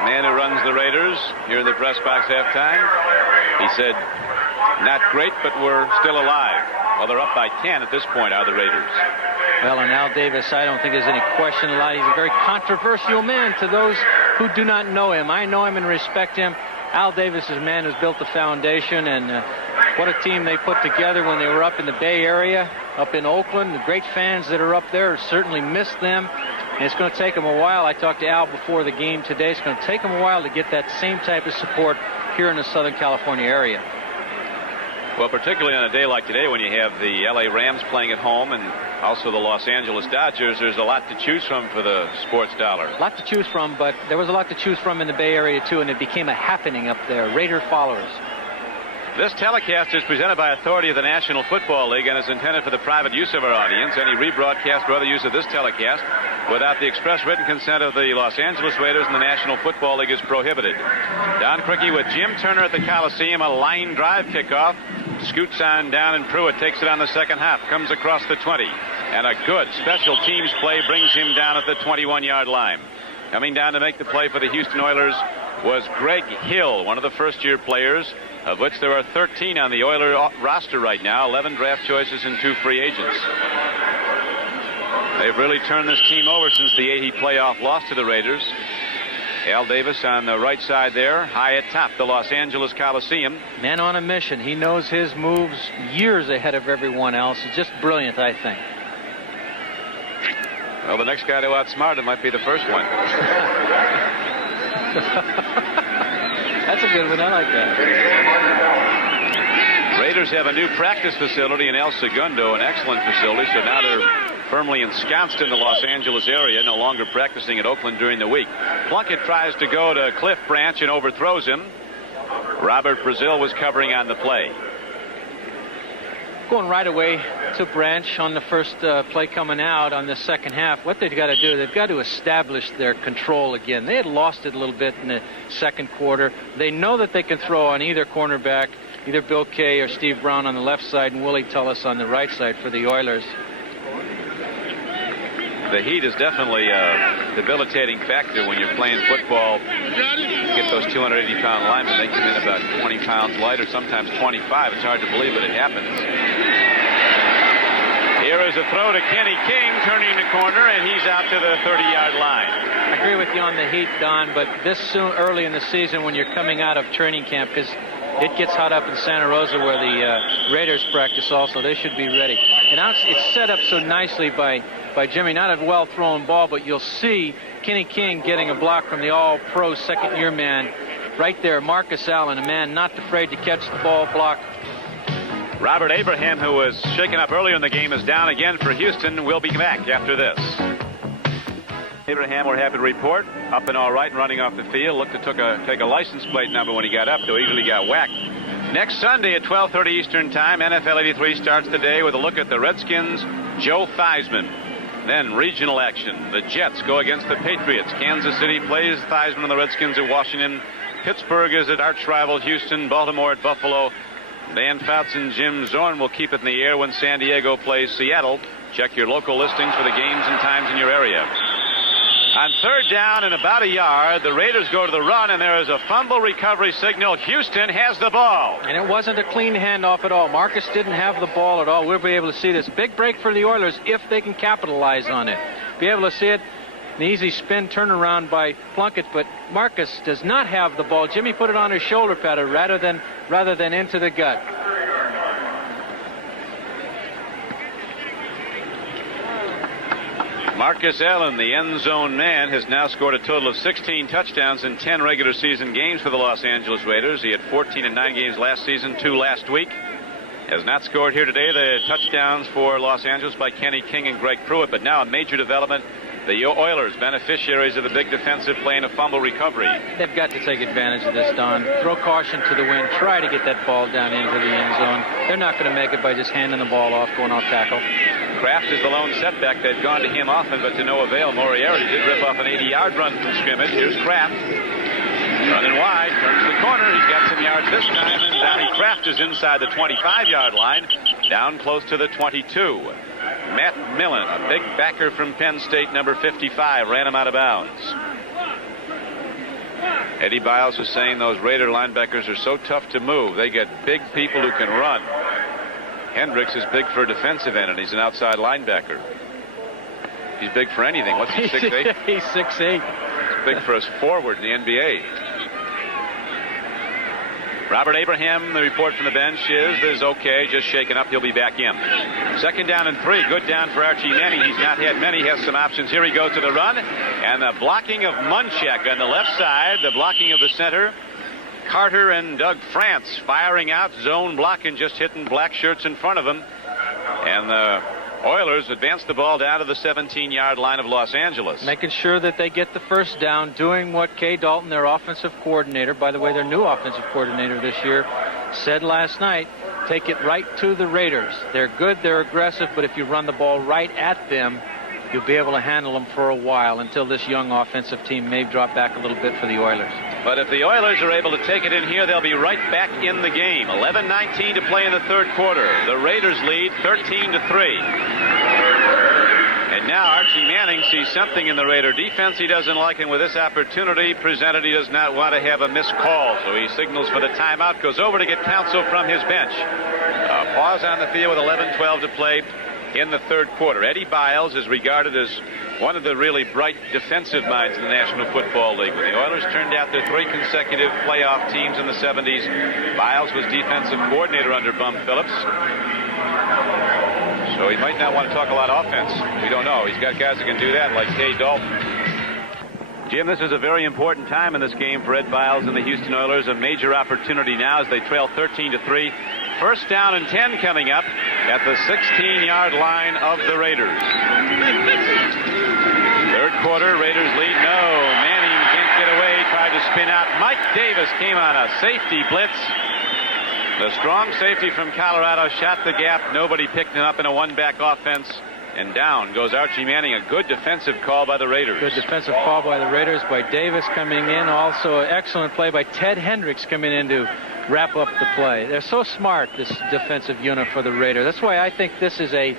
man who runs the Raiders, here in the press box halftime, he said, not great, but we're still alive. Well, they're up by 10 at this point, are the Raiders. Well, and Al Davis, I don't think there's any question about it. He's a very controversial man to those who do not know him. I know him and respect him. Al Davis is a man who's built the foundation, and what a team they put together when they were up in the Bay Area, up in Oakland. The great fans that are up there certainly miss them, and it's going to take them a while. I talked to Al before the game today. It's going to take them a while to get that same type of support here in the Southern California area. Well, particularly on a day like today when you have the L.A. Rams playing at home and also the Los Angeles Dodgers, there's a lot to choose from for the sports dollar. A lot to choose from, but there was a lot to choose from in the Bay Area, too, and it became a happening up there. Raider followers. This telecast is presented by authority of the National Football League and is intended for the private use of our audience. Any rebroadcast or other use of this telecast without the express written consent of the Los Angeles Raiders and the National Football League is prohibited. Don Criqui with Jim Turner at the Coliseum, a line drive kickoff. Scoots on down, and Pruitt takes it on the second half. Comes across the 20. And a good special teams play brings him down at the 21-yard line. Coming down to make the play for the Houston Oilers was Greg Hill, one of the first-year players, of which there are 13 on the Oiler roster right now, 11 draft choices and 2 free agents. They've really turned this team over since the 80 playoff loss to the Raiders. Al Davis on the right side there, high atop the Los Angeles Coliseum. Man on a mission. He knows his moves years ahead of everyone else. It's just brilliant, I think. Well, the next guy to outsmart him might be the first one. That's a good one. I like that. Raiders have a new practice facility in El Segundo, an excellent facility, so now they're firmly ensconced in the Los Angeles area, no longer practicing at Oakland during the week. Plunkett tries to go to Cliff Branch and overthrows him. Robert Brazil was covering on the play. Going right away to Branch on the first play coming out on the second half. What they've got to do, they've got to establish their control again. They had lost it a little bit in the second quarter. They know that they can throw on either cornerback, either Bill Kay or Steve Brown on the left side and Willie Tullis on the right side for the Oilers. The heat is definitely a debilitating factor when you're playing football. You get those 280-pound linemen, they come in about 20 pounds lighter, sometimes 25. It's hard to believe, but it happens. Here is a throw to Kenny King, turning the corner, and he's out to the 30-yard line. I agree with you on the heat, Don, but this soon, early in the season when you're coming out of training camp, because it gets hot up in Santa Rosa where the Raiders practice also, they should be ready. And it's set up so nicely by Jimmy, not a well-thrown ball, but you'll see Kenny King getting a block from the all-pro second-year man right there, Marcus Allen, a man not afraid to catch the ball block. Robert Abraham, who was shaken up earlier in the game, is down again for Houston. We'll be back after this. Abraham, we're happy to report, up and all right and running off the field. Looked to take a license plate number when he got up, though easily got whacked. Next Sunday at 12:30 Eastern Time, NFL 83 starts the day with a look at the Redskins' Joe Theismann. Then regional action. The Jets go against the Patriots. Kansas City plays Theismann and the Redskins at Washington. Pittsburgh is at arch rival Houston. Baltimore at Buffalo. Dan Fouts and Jim Zorn will keep it in the air when San Diego plays Seattle. Check your local listings for the games and times in your area. On third down and about a yard, the Raiders go to the run, and there is a fumble recovery signal. Houston has the ball. And it wasn't a clean handoff at all. Marcus didn't have the ball at all. We'll be able to see this big break for the Oilers if they can capitalize on it. Be able to see it. An easy spin turnaround by Plunkett, but Marcus does not have the ball. Jimmy put it on his shoulder pad rather than into the gut. Marcus Allen, the end zone man, has now scored a total of 16 touchdowns in 10 regular season games for the Los Angeles Raiders. He had 14 in 9 games last season, 2 last week. Has not scored here today. The touchdowns for Los Angeles by Kenny King and Greg Pruitt, but now a major development. The Oilers, beneficiaries of the big defensive play and a fumble recovery. They've got to take advantage of this, Don. Throw caution to the wind. Try to get that ball down into the end zone. They're not going to make it by just handing the ball off, going off tackle. Kraft is the lone setback. They've gone to him often, but to no avail. Moriarty did rip off an 80-yard run from scrimmage. Here's Kraft. Running wide, turns the corner. He's got some yards this time, and Donnie Kraft is inside the 25-yard line, down close to the 22. Matt Millen, a big backer from Penn State, number 55, ran him out of bounds. Eddie Biles was saying those Raider linebackers are so tough to move. They get big people who can run. Hendricks is big for a defensive end, and he's an outside linebacker. He's big for anything. What's he, 6'8"? He's 6'8". He's big for a forward in the NBA. Robert Abraham, the report from the bench is okay, just shaken up. He'll be back in. Second down and 3. Good down for Archie Manning. He's not had many. He has some options. Here he goes to the run. And the blocking of Munchak on the left side. The blocking of the center. Carter and Doug France firing out. Zone blocking, just hitting black shirts in front of him. And the Oilers advance the ball down to the 17-yard line of Los Angeles. Making sure that they get the first down, doing what Kay Dalton, their offensive coordinator, by the way, their new offensive coordinator this year, said last night, take it right to the Raiders. They're good, they're aggressive, but if you run the ball right at them, you'll be able to handle them for a while until this young offensive team may drop back a little bit for the Oilers. But if the Oilers are able to take it in here, they'll be right back in the game. 11:19 to play in the third quarter. The Raiders lead 13-3. And now Archie Manning sees something in the Raider defense he doesn't like, and with this opportunity presented, he does not want to have a missed call. So he signals for the timeout, goes over to get counsel from his bench. Pause on the field with 11:12 to play in the third quarter. Eddie Biles is regarded as one of the really bright defensive minds in the National Football League. When the Oilers turned out their 3 consecutive playoff teams in the 70s, Biles was defensive coordinator under Bum Phillips. So So he might not want to talk a lot of offense. We don't know. He's got guys that can do that, like Kay Dalton. Jim, this is a very important time in this game for Ed Biles and the Houston Oilers. A major opportunity now as they trail 13-3. First down and 10 coming up at the 16-yard line of the Raiders. Third quarter, Raiders lead. No, Manning can't get away. Tried to spin out. Mike Davis came on a safety blitz. The strong safety from Colorado shot the gap. Nobody picked him up in a one-back offense. And down goes Archie Manning. A good defensive call by the Raiders. Good defensive call by the Raiders, by Davis coming in. Also an excellent play by Ted Hendricks coming in to wrap up the play. They're so smart, this defensive unit for the Raiders. That's why I think this is a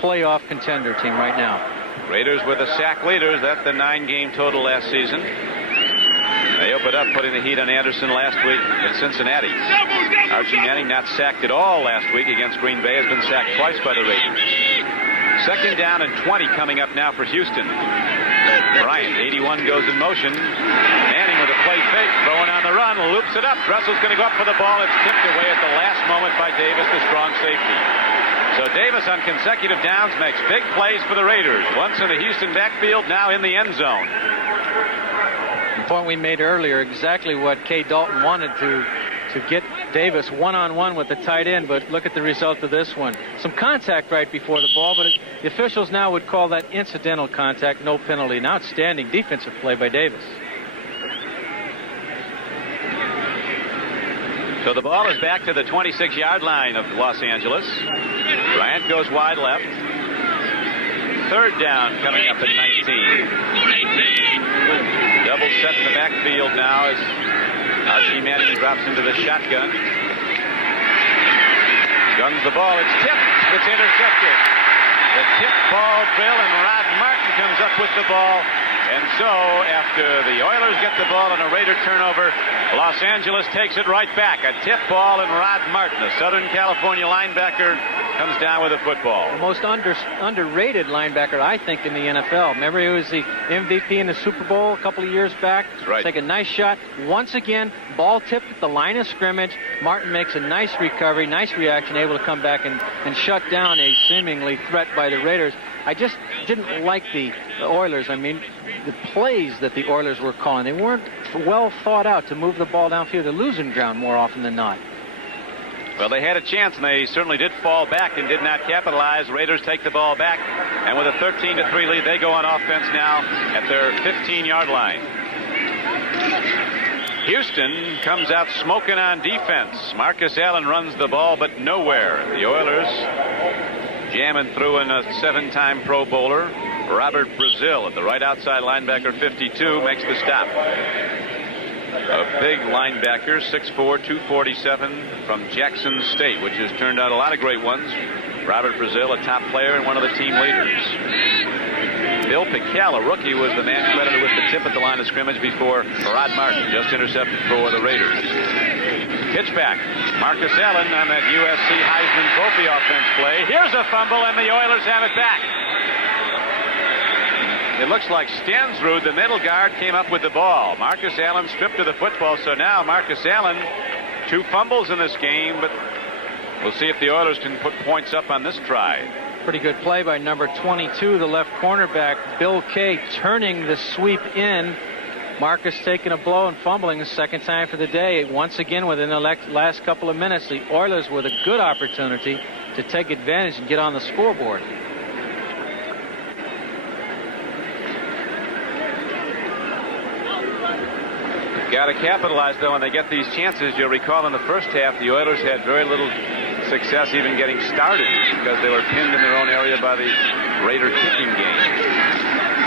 playoff contender team right now. Raiders were the sack leaders. That's the 9-game total last season. They opened up putting the heat on Anderson last week at Cincinnati. Archie Manning not sacked at all last week against Green Bay. Has been sacked twice by the Raiders. Second down and 20 coming up now for Houston. Bryant, 81, goes in motion. Manning with a play fake, throwing on the run, loops it up. Dressel's going to go up for the ball. It's tipped away at the last moment by Davis, the strong safety. So Davis on consecutive downs makes big plays for the Raiders. Once in the Houston backfield, now in the end zone. The point we made earlier, exactly what Kay Dalton wanted to get Davis one-on-one with the tight end, but look at the result of this one. Some contact right before the ball, but the officials now would call that incidental contact, no penalty. An outstanding defensive play by Davis. So the ball is back to the 26-yard line of Los Angeles. Bryant goes wide left. Third down coming up at 19. Double set in the backfield now as Archie Manning drops into the shotgun. Guns the ball. It's tipped. It's intercepted. The tip ball drill, and Rod Martin comes up with the ball. And so, after the Oilers get the ball on a Raider turnover, Los Angeles takes it right back. A tip ball, and Rod Martin, a Southern California linebacker, comes down with a football. The most underrated linebacker, I think, in the NFL. Remember, he was the MVP in the Super Bowl a couple of years back. That's right. Take a nice shot. Once again, ball tipped at the line of scrimmage. Martin makes a nice recovery, nice reaction, able to come back and shut down a seemingly threat by the Raiders. I just didn't like the Oilers. I mean, the plays that the Oilers were calling, they weren't well thought out to move the ball downfield. They're losing ground more often than not. Well, they had a chance, and they certainly did fall back and did not capitalize. Raiders take the ball back, and with a 13-3 lead, they go on offense now at their 15-yard line. Houston comes out smoking on defense. Marcus Allen runs the ball, but nowhere. The Oilers jamming through in a 7-time Pro Bowler. Robert Brazil at the right outside linebacker, 52, makes the stop. A big linebacker, 6'4", 247 from Jackson State, which has turned out a lot of great ones. Robert Brazil, a top player and one of the team leaders. Bill Pickell, a rookie, was the man credited with the tip at the line of scrimmage before Rod Martin, just intercepted for the Raiders. Pitch back. Marcus Allen on that USC Heisman Trophy offense play. Here's a fumble, and the Oilers have it back. It looks like Stensrud, the middle guard, came up with the ball. Marcus Allen stripped to the football, so now Marcus Allen, 2 fumbles in this game, but we'll see if the Oilers can put points up on this try. Pretty good play by number 22, the left cornerback, Bill Kay, turning the sweep in. Marcus taking a blow and fumbling the second time for the day. Once again, within the last couple of minutes, the Oilers with a good opportunity to take advantage and get on the scoreboard. Got to capitalize, though, when they get these chances. You'll recall in the first half, the Oilers had very little success even getting started because they were pinned in their own area by the Raider kicking game.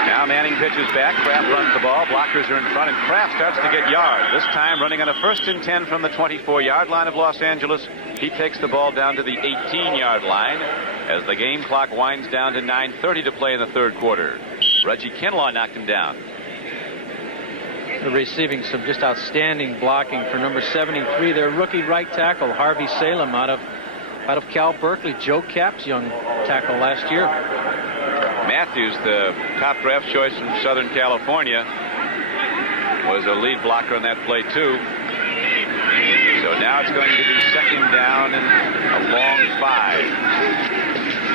Now Manning pitches back. Kraft runs the ball. Blockers are in front, and Kraft starts to get yards. This time running on a 1st and 10 from the 24-yard line of Los Angeles. He takes the ball down to the 18-yard line as the game clock winds down to 9:30 to play in the third quarter. Reggie Kinlaw knocked him down. They're receiving some just outstanding blocking for number 73, their rookie right tackle, Harvey Salem, out of Cal Berkeley. Joe Cap's young tackle last year. Matthews, the top draft choice from Southern California, was a lead blocker on that play, too. So now it's going to be second down and a long 5.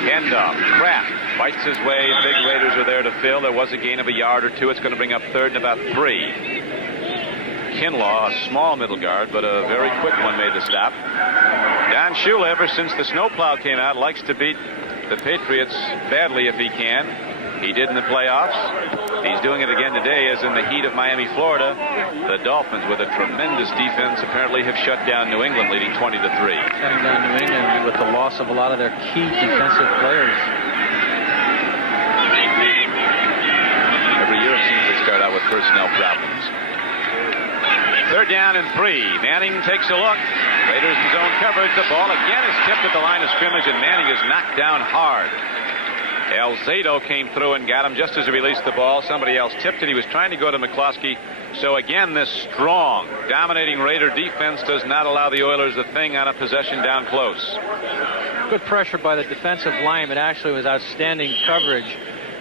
Handoff. Kraft fights his way. Big Raiders are there to fill. There was a gain of a yard or two. It's going to bring up third and about 3. Kinlaw, a small middle guard, but a very quick one, made the stop. Don Shula, ever since the snowplow came out, likes to beat the Patriots badly if he can. He did in the playoffs. He's doing it again today, as in the heat of Miami, Florida. The Dolphins, with a tremendous defense, apparently have shut down New England, leading 20-3. Shutting down New England with the loss of a lot of their key defensive players. Every year it seems they start out with personnel problems. Third down and 3. Manning takes a look. Raiders in zone coverage. The ball again is tipped at the line of scrimmage, and Manning is knocked down hard. Alzado came through and got him just as he released the ball. Somebody else tipped it. He was trying to go to McCloskey. So again, this strong, dominating Raider defense does not allow the Oilers a thing on a possession down close. Good pressure by the defensive line, but actually was outstanding coverage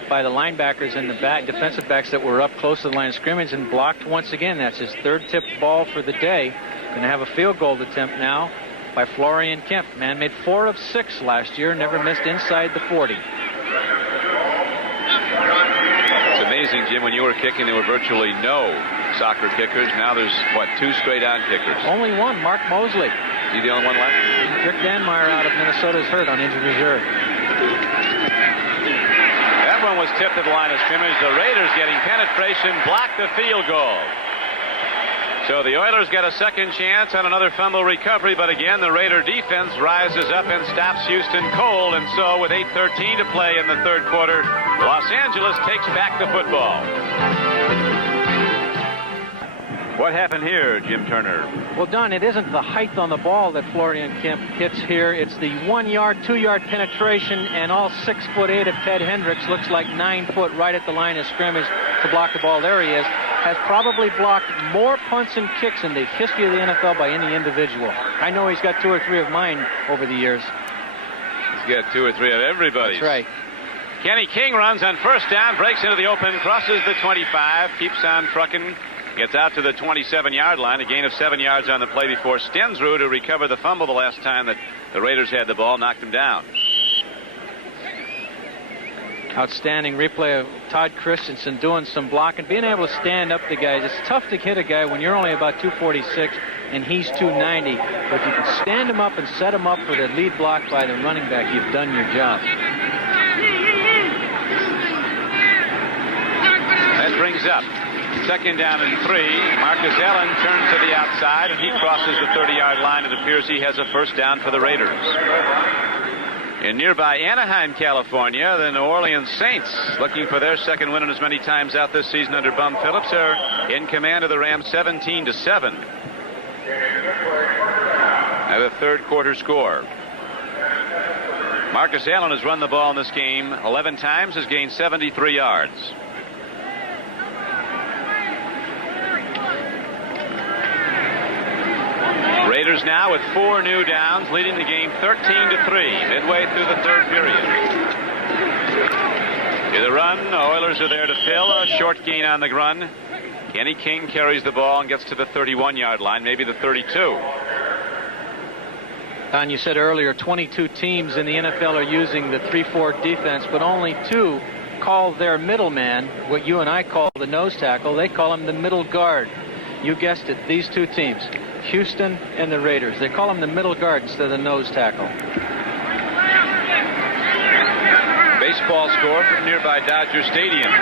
by the linebackers and the defensive backs that were up close to the line of scrimmage, and blocked once again. That's his third tipped ball for the day. Going to have a field goal attempt now by Florian Kemp. Man made 4 of 6 last year, never missed inside the 40. It's amazing, Jim, when you were kicking, there were virtually no soccer kickers. Now there's, what, 2 straight-on kickers? Only one, Mark Mosley. Is he the only one left? Rick Danmeyer out of Minnesota is hurt on injured reserve. That one was tipped at the line of scrimmage. The Raiders getting penetration, blocked the field goal. So the Oilers get a second chance on another fumble recovery, but again the Raider defense rises up and stops Houston cold, and so with 8:13 to play in the third quarter, Los Angeles takes back the football. What happened here, Jim Turner? Well, Don, it isn't the height on the ball that Florian Kemp hits here. It's the 1 yard, 2 yard penetration, and all 6'8" of Ted Hendricks looks like 9 foot right at the line of scrimmage to block the ball. There he is. Has probably blocked more punts and kicks in the history of the NFL by any individual. I know he's got 2 or 3 of mine over the years. He's got 2 or 3 of everybody's. That's right. Kenny King runs on first down, breaks into the open, crosses the 25, keeps on trucking. Gets out to the 27-yard line, a gain of 7 yards on the play before Stensrud, to recover the fumble the last time that the Raiders had the ball, knocked him down. Outstanding replay of Todd Christensen doing some blocking, being able to stand up to guys. It's tough to hit a guy when you're only about 246 and he's 290. But if you can stand him up and set him up for the lead block by the running back, you've done your job. That brings up second down and 3. Marcus Allen turns to the outside, and he crosses the 30-yard line. It appears he has a first down for the Raiders. In nearby Anaheim, California, the New Orleans Saints, looking for their second win as many times out this season under Bum Phillips, are in command of the Rams 17-7. Now the third quarter score. Marcus Allen has run the ball in this game 11 times, has gained 73 yards. Raiders now with 4 new downs, leading the game 13-3, midway through the third period. To the run, the Oilers are there to fill. A short gain on the run. Kenny King carries the ball and gets to the 31-yard line, maybe the 32. Don, you said earlier 22 teams in the NFL are using the 3-4 defense, but only 2 call their middleman what you and I call the nose tackle. They call him the middle guard. You guessed it, these 2 teams. Houston and the Raiders. They call him the middle guard instead of the nose tackle. Baseball score from nearby Dodger Stadium. 6-2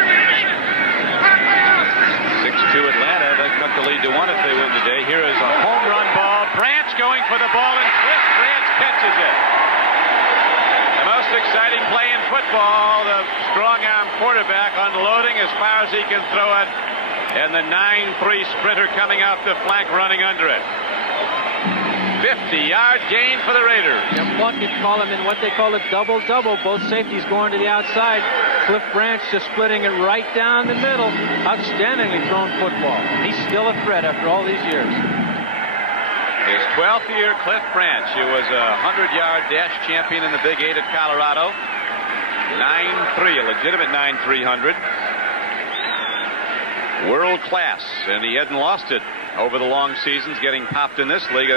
Atlanta. They cut the lead to 1 if they win today. Here is a home run ball. Branch going for the ball, and Cliff Branch catches it. The most exciting play in football. The strong arm quarterback unloading as far as he can throw it. And the 9-3 sprinter coming out the flank, running under it. 50-yard gain for the Raiders. Jim Plunkett call him in what they call a double-double. Both safeties going to the outside. Cliff Branch just splitting it right down the middle. Outstandingly thrown football. He's still a threat after all these years. His 12th year, Cliff Branch, who was a 100-yard dash champion in the Big 8 at Colorado. 9-3, a legitimate 9-300. World class, and he hadn't lost it over the long seasons, getting popped in this league.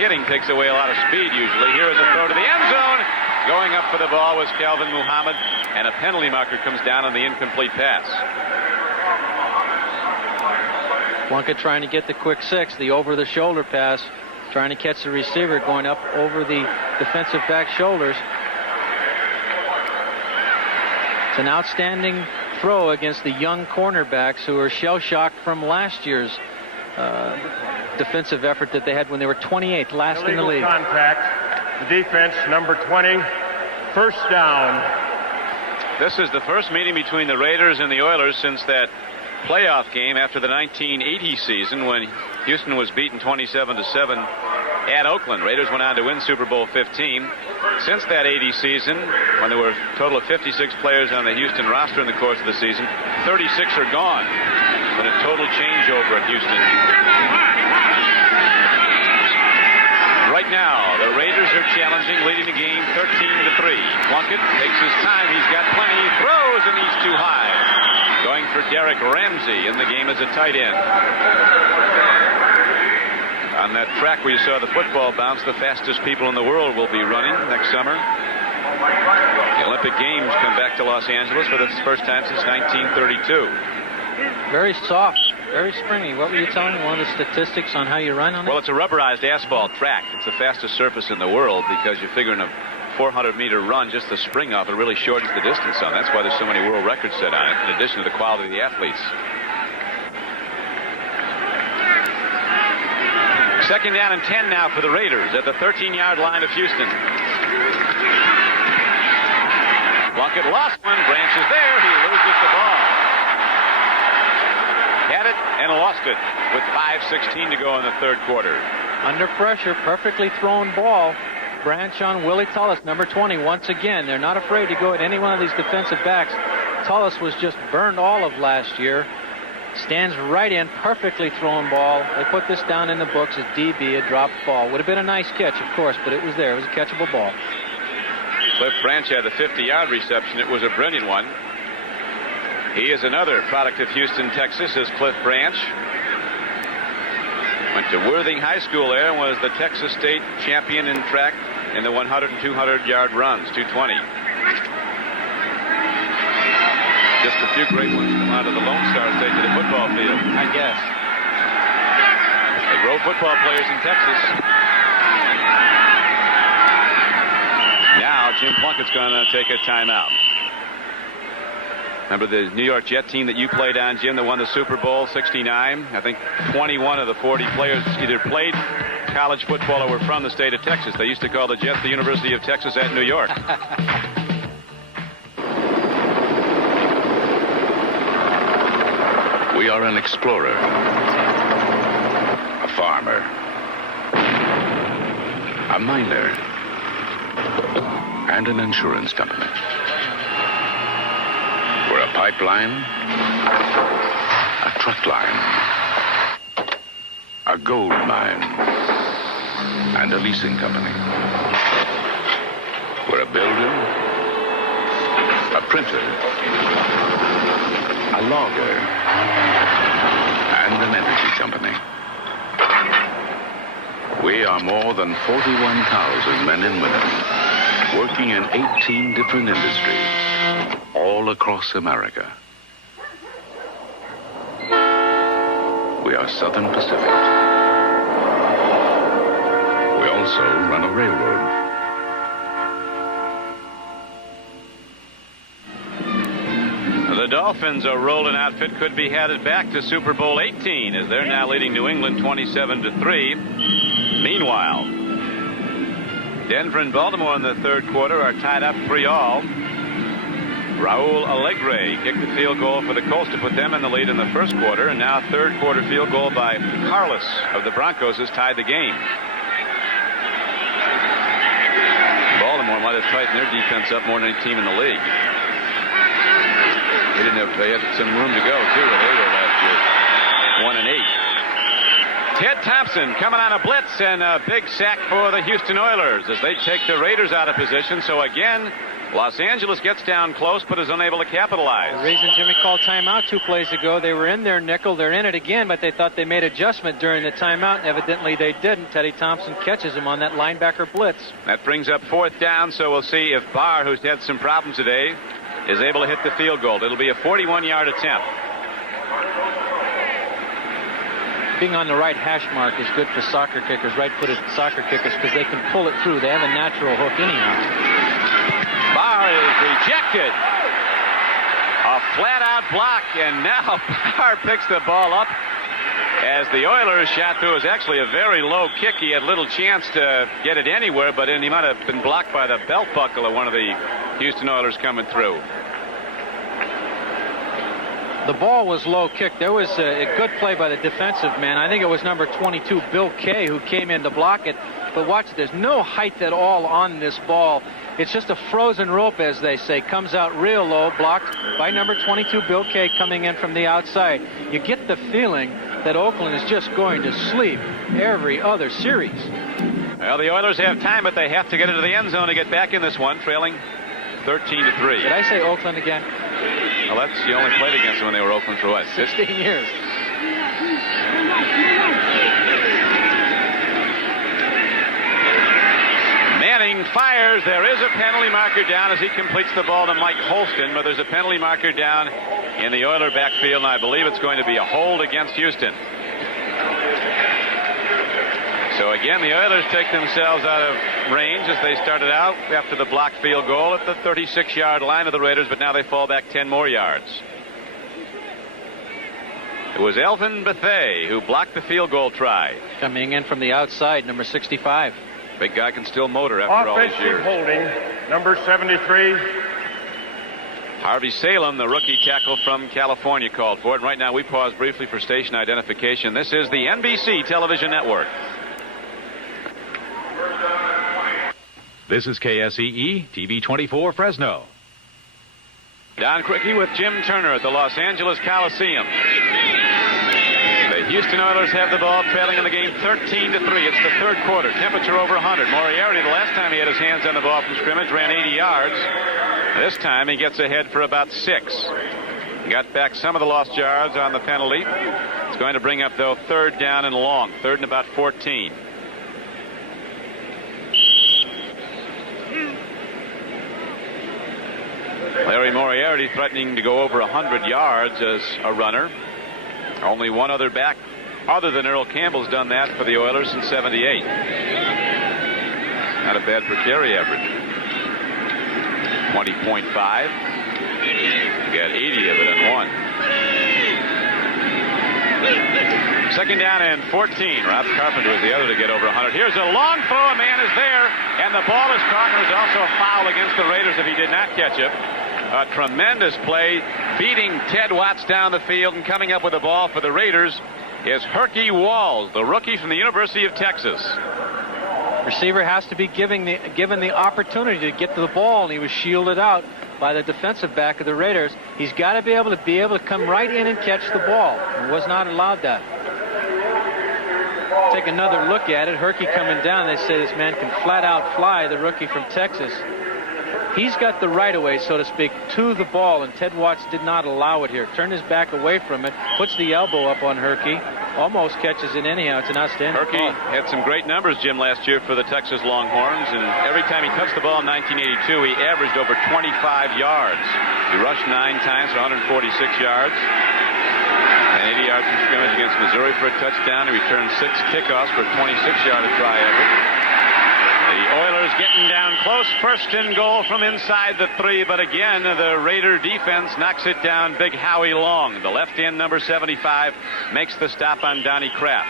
Hitting takes away a lot of speed usually. Here is a throw to the end zone. Going up for the ball was Calvin Muhammad, and a penalty marker comes down on the incomplete pass. Plunkett trying to get the quick 6, the over-the-shoulder pass, trying to catch the receiver going up over the defensive back's shoulders. It's an outstanding throw against the young cornerbacks who are shell-shocked from last year's defensive effort that they had when they were 28th, last in the league. Contact. The defense, number 20, first down. This is the first meeting between the Raiders and the Oilers since that playoff game after the 1980 season when Houston was beaten 27-7 at Oakland. Raiders went on to win Super Bowl 15. Since that 80 season, when there were a total of 56 players on the Houston roster in the course of the season, 36 are gone. But a total changeover at Houston. Right now, the Raiders are challenging, leading the game 13-3. Plunkett takes his time. He's got plenty. He throws, and he's too high. Going for Derek Ramsey in the game as a tight end. On that track where you saw the football bounce, the fastest people in the world will be running next summer. The Olympic Games come back to Los Angeles for the first time since 1932. Very soft, very springy. What were you telling me? One of the statistics on how you run on it? Well, it's a rubberized asphalt track. It's the fastest surface in the world because you're figuring a 400-meter run, just the spring off, it really shortens the distance on. That's why there's so many world records set on it, in addition to the quality of the athletes. Second down and 10 now for the Raiders at the 13-yard line of Houston. Plunkett lost one. Branch is there. He loses the ball. Had it and lost it with 5:16 to go in the third quarter. Under pressure, perfectly thrown ball. Branch on Willie Tullis, number 20. Once again, they're not afraid to go at any one of these defensive backs. Tullis was just burned all of last year. Stands right in, perfectly thrown ball. They put this down in the books as DB, a dropped ball. Would have been a nice catch, of course, but it was there. It was a catchable ball. Cliff Branch had the 50-yard reception. It was a brilliant one. He is another product of Houston, Texas, is Cliff Branch. Went to Worthing High School there and was the Texas State champion in track in the 100 and 200-yard runs, 220. Just a few great ones come out of the Lone Star State to the football field, I guess. They grow football players in Texas. Now Jim Plunkett's going to take a timeout. Remember the New York Jet team that you played on, Jim, that won the Super Bowl, 69? I think 21 of the 40 players either played college football or were from the state of Texas. They used to call the Jets the University of Texas at New York. We are an explorer, a farmer, a miner, and an insurance company. We're a pipeline, a truck line, a gold mine, and a leasing company. We're a builder, a printer, a logger, and an energy company. We are more than 41,000 men and women working in 18 different industries all across America. We are Southern Pacific. We also run a railroad. The Dolphins, a rolling outfit, could be headed back to Super Bowl 18 as they're now leading New England 27-3. Meanwhile, Denver and Baltimore in the third quarter are tied up 3-all. Raul Alegre kicked the field goal for the Colts to put them in the lead in the first quarter, and now third quarter field goal by Carlos of the Broncos has tied the game. Baltimore might have tightened their defense up more than any team in the league. They had some room to go, too, where they were last year. 1-8. Ted Thompson coming on a blitz and a big sack for the Houston Oilers as they take the Raiders out of position. So again, Los Angeles gets down close but is unable to capitalize. The reason Jimmy called timeout 2 plays ago, they were in their nickel. They're in it again, but they thought they made adjustment during the timeout. Evidently they didn't. Teddy Thompson catches him on that linebacker blitz. That brings up 4th down, so we'll see if Barr, who's had some problems today, is able to hit the field goal. It'll be a 41-yard attempt. Being on the right hash mark is good for soccer kickers, right-footed soccer kickers, because they can pull it through. They have a natural hook anyhow. Barr is rejected. A flat-out block, and now Barr picks the ball up as the Oilers shot through. Is actually a very low kick. He had little chance to get it anywhere, but then he might have been blocked by the belt buckle of one of the Houston Oilers coming through. The ball was low kick. There was a good play by the defensive man. I think it was number 22, Bill Kay, who came in to block it. But watch, there's no height at all on this ball. It's just a frozen rope, as they say. Comes out real low, blocked by number 22, Bill Kay, coming in from the outside. You get the feeling that Oakland is just going to sleep every other series. Well, the Oilers have time, but they have to get into the end zone to get back in this one, trailing 13-3. Did I say Oakland again? Well, that's, you only played against them when they were Oakland for what? 16 years. Manning fires. There is a penalty marker down as he completes the ball to Mike Holston, but there's a penalty marker down in the Oiler backfield, and I believe it's going to be a hold against Houston. So again, the Oilers take themselves out of range as they started out after the blocked field goal at the 36-yard line of the Raiders, but now they fall back 10 more yards. It was Elvin Bethea who blocked the field goal try. Coming in from the outside, number 65. Big guy can still motor after all these years. Holding, number 73. Harvey Salem, the rookie tackle from California, called for it. And right now we pause briefly for station identification. This is the NBC television network. This is KSEE, TV 24, Fresno. Don Criqui with Jim Turner at the Los Angeles Coliseum. The Houston Oilers have the ball, trailing in the game 13-3. It's the third quarter. Temperature over 100. Moriarty, the last time he had his hands on the ball from scrimmage, ran 80 yards. This time he gets ahead for about 6. Got back some of the lost yards on the penalty. It's going to bring up, though, 3rd down and long. 3rd and about 14. Larry Moriarty threatening to go over 100 yards as a runner. Only one other back other than Earl Campbell's done that for the Oilers since '78. Not a bad per carry average. 20.5. Got 80 of it in one. 2nd down and 14. Rob Carpenter was the other to get over 100. Here's a long throw. A man is there, and the ball is caught. And there's also a foul against the Raiders if he did not catch it. A tremendous play, beating Ted Watts down the field, and coming up with the ball for the Raiders is Herky Walls, the rookie from the University of Texas. Receiver has to be given the opportunity to get to the ball, and he was shielded out by the defensive back of the Raiders. He's got to be able to come right in and catch the ball, and was not allowed that. Take another look at it. Herky coming down. They say this man can flat out fly, the rookie from Texas. He's got the right-of-way, so to speak, to the ball, and Ted Watts did not allow it here. Turned his back away from it, puts the elbow up on Herky, almost catches it anyhow. It's an outstanding Herky ball. had some great numbers, Jim, last year for the Texas Longhorns, and every time he touched the ball in 1982, he averaged over 25 yards. He rushed 9 times for 146 yards, and 80 yards from scrimmage against Missouri for a touchdown. He returned 6 kickoffs for a 26-yard try average. The Oilers getting down close. 1st and goal from inside the 3, but again, the Raider defense knocks it down. Big Howie Long, the left end, number 75, makes the stop on Donnie Kraft.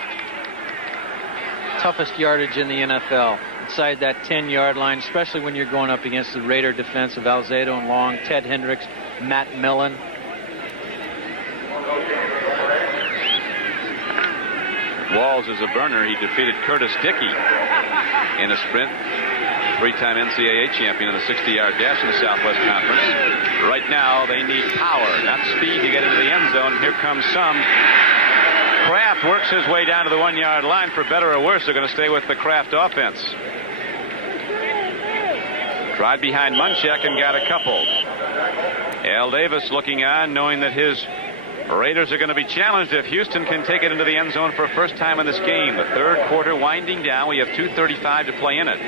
Toughest yardage in the NFL, inside that 10-yard line, especially when you're going up against the Raider defense of Alzado and Long, Ted Hendricks, Matt Millen. Walls is a burner. He defeated Curtis Dickey in a sprint. 3-time NCAA champion in the 60-yard dash in the Southwest Conference. Right now, they need power, not speed, to get into the end zone. Here comes some. Kraft works his way down to the 1-yard line. For better or worse, they're going to stay with the Kraft offense. Tried behind Munchak and got a couple. Al Davis looking on, knowing that his Raiders are going to be challenged if Houston can take it into the end zone for a first time in this game. The third quarter winding down. We have 2:35 to play in it.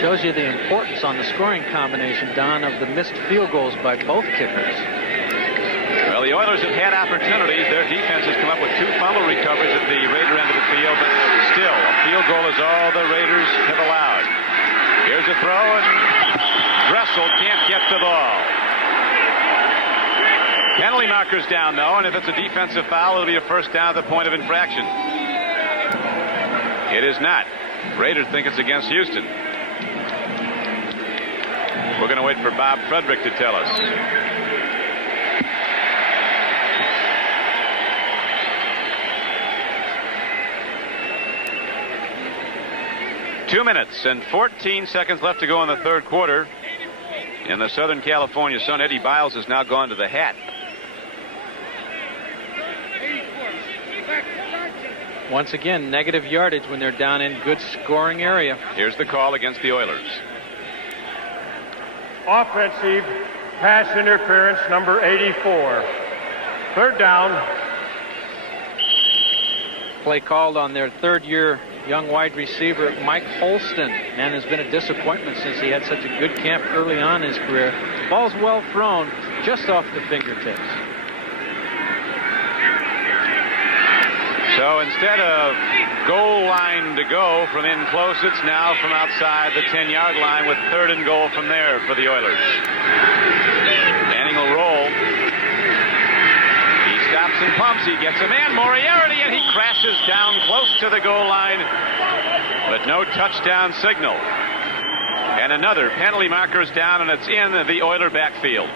Shows you the importance on the scoring combination, Don, of the missed field goals by both kickers. Well, the Oilers have had opportunities. Their defense has come up with 2 fumble recoveries at the Raider end of the field, but still, a field goal is all the Raiders have allowed. Here's a throw, and Dressel can't get the ball. Penalty marker's down, though, and if it's a defensive foul, it'll be a first down at the point of infraction. It is not. Raiders think it's against Houston. We're going to wait for Bob Frederick to tell us. Two minutes and 14 seconds left to go in the third quarter. In the Southern California sun, Eddie Biles has now gone to the hat. Once again, negative yardage when they're down in good scoring area. Here's the call against the Oilers. Offensive pass interference number 84. Third down. Play called on their third-year young wide receiver, Mike Holston. Man, has been a disappointment since he had such a good camp early on in his career. Ball's well thrown, just off the fingertips. So instead of goal line to go from in close, it's now from outside the 10-yard line with third and goal from there for the Oilers. Manning will roll. He stops and pumps. He gets a man, Moriarty, and he crashes down close to the goal line, but no touchdown signal. And another penalty marker is down, and it's in the Oiler backfield.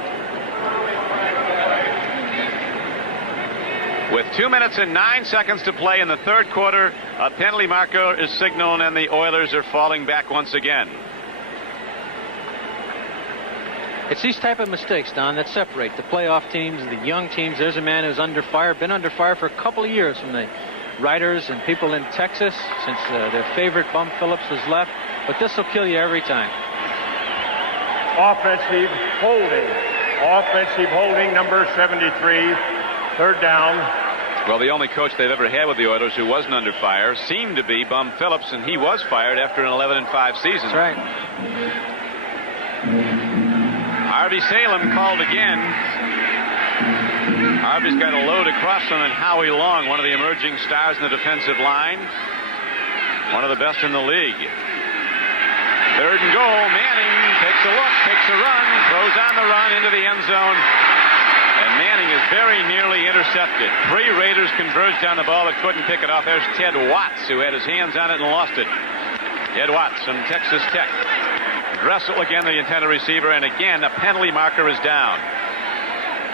With 2 minutes and 9 seconds to play in the third quarter, a penalty marker is signaled, and the Oilers are falling back once again. It's these type of mistakes, Don, that separate the playoff teams, the young teams. There's a man who's under fire, been under fire for a couple of years from the writers and people in Texas since their favorite Bum Phillips was left. But this will kill you every time. Offensive holding. Offensive holding number 73. Third down. Well, the only coach they've ever had with the Oilers who wasn't under fire seemed to be Bum Phillips, and he was fired after an 11-5 season. That's right. Harvey Salem called again. Harvey's got a load across him, and Howie Long, one of the emerging stars in the defensive line. One of the best in the league. Third and goal. Manning takes a look, takes a run, throws on the run into the end zone. And Manning is very nearly intercepted. 3 Raiders converged on the ball but couldn't pick it off. There's Ted Watts, who had his hands on it and lost it. Ted Watts from Texas Tech. Dressel again, the intended receiver, and again a penalty marker is down.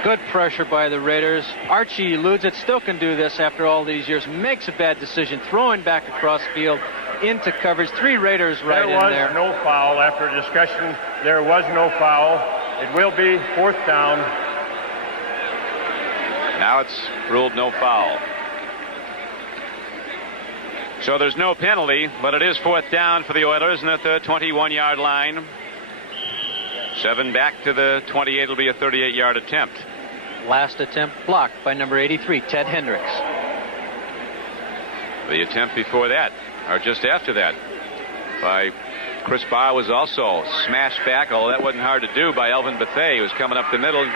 Good pressure by the Raiders. Archie eludes it, still can do this after all these years. Makes a bad decision, throwing back across field into coverage. 3 Raiders right in there. There was no foul. After discussion, there was no foul. It will be fourth down. Now it's ruled no foul. So there's no penalty, but it is fourth down for the Oilers, and at the 21-yard line. 7 back to the 28. It'll be a 38-yard attempt. Last attempt blocked by number 83, Ted Hendricks. The attempt before that, or just after that, by Chris Barr was also smashed back, although that wasn't hard to do, by Elvin Bethea, who was coming up the middle.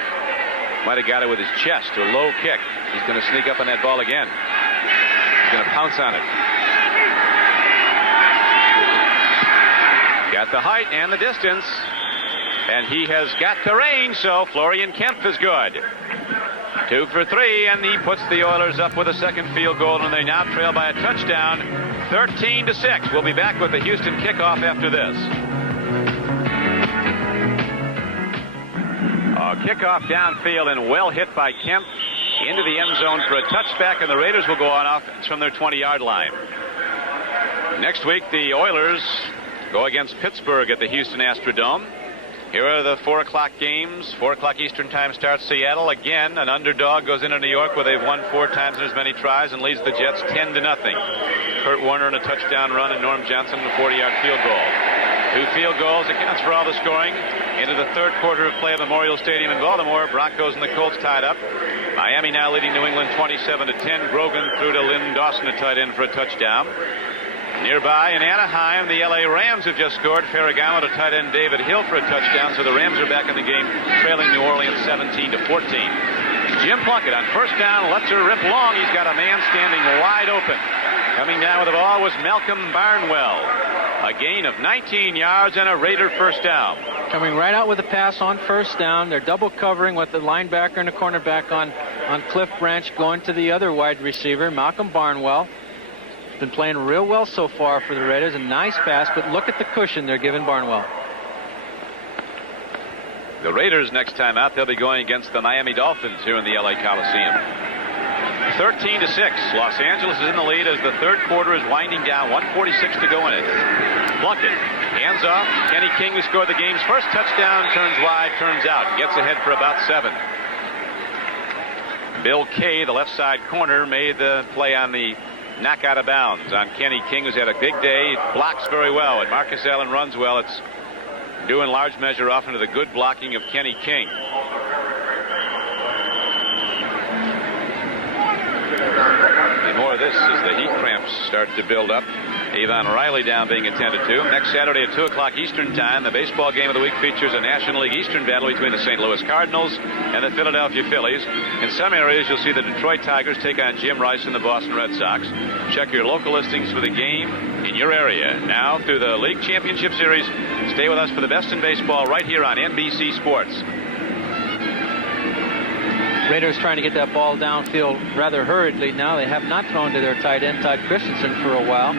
Might have got it with his chest. A low kick. He's going to sneak up on that ball again. He's going to pounce on it. Got the height and the distance. And he has got the range, so Florian Kemp is good. 2 for 3, and he puts the Oilers up with a second field goal, and they now trail by a touchdown, 13-6. We'll be back with the Houston kickoff after this. Kickoff downfield and well hit by Kemp into the end zone for a touchback, and the Raiders will go on offense from their 20-yard line. Next week, the Oilers go against Pittsburgh at the Houston Astrodome. Here are the 4 o'clock games. 4 o'clock Eastern time starts Seattle. Again, an underdog goes into New York where they've won 4 times in as many tries and leads the Jets 10-0. Kurt Warner and a touchdown run, and Norm Johnson a 40-yard field goal. 2 field goals accounts for all the scoring. Into the third quarter of play at Memorial Stadium in Baltimore. Broncos and the Colts tied up. Miami now leading New England 27-10. Grogan threw to Lynn Dawson, a tight end, for a touchdown. Nearby in Anaheim, the LA Rams have just scored. Ferragamo to tight end David Hill for a touchdown, so the Rams are back in the game, trailing New Orleans 17-14. Jim Plunkett on first down, lets her rip long. He's got a man standing wide open. Coming down with the ball was Malcolm Barnwell. A gain of 19 yards and a Raider first down. Coming right out with a pass on first down. They're double covering with the linebacker and the cornerback on Cliff Branch, going to the other wide receiver, Malcolm Barnwell. Been playing real well so far for the Raiders. A nice pass, but look at the cushion they're giving Barnwell. The Raiders next time out, they'll be going against the Miami Dolphins here in the LA Coliseum. 13-6. Los Angeles is in the lead as the third quarter is winding down. 1:46 to go in it. Plunkett, hands off. Kenny King, who scored the game's first touchdown, turns wide, turns out, gets ahead for about 7. Bill Kay, the left side corner, made the play on the knock out of bounds on Kenny King, who's had a big day. Blocks very well, and Marcus Allen runs well. It's due in large measure often to the good blocking of Kenny King. And more of this as the heat cramps start to build up. Avon Riley down being attended to. Next Saturday at 2 o'clock Eastern time, the baseball game of the week features a National League Eastern battle between the St. Louis Cardinals and the Philadelphia Phillies. In some areas, you'll see the Detroit Tigers take on Jim Rice and the Boston Red Sox. Check your local listings for the game in your area. Now, through the League Championship Series, stay with us for the best in baseball right here on NBC Sports. Raiders trying to get that ball downfield rather hurriedly now. They have not thrown to their tight end, Todd Christensen, for a while.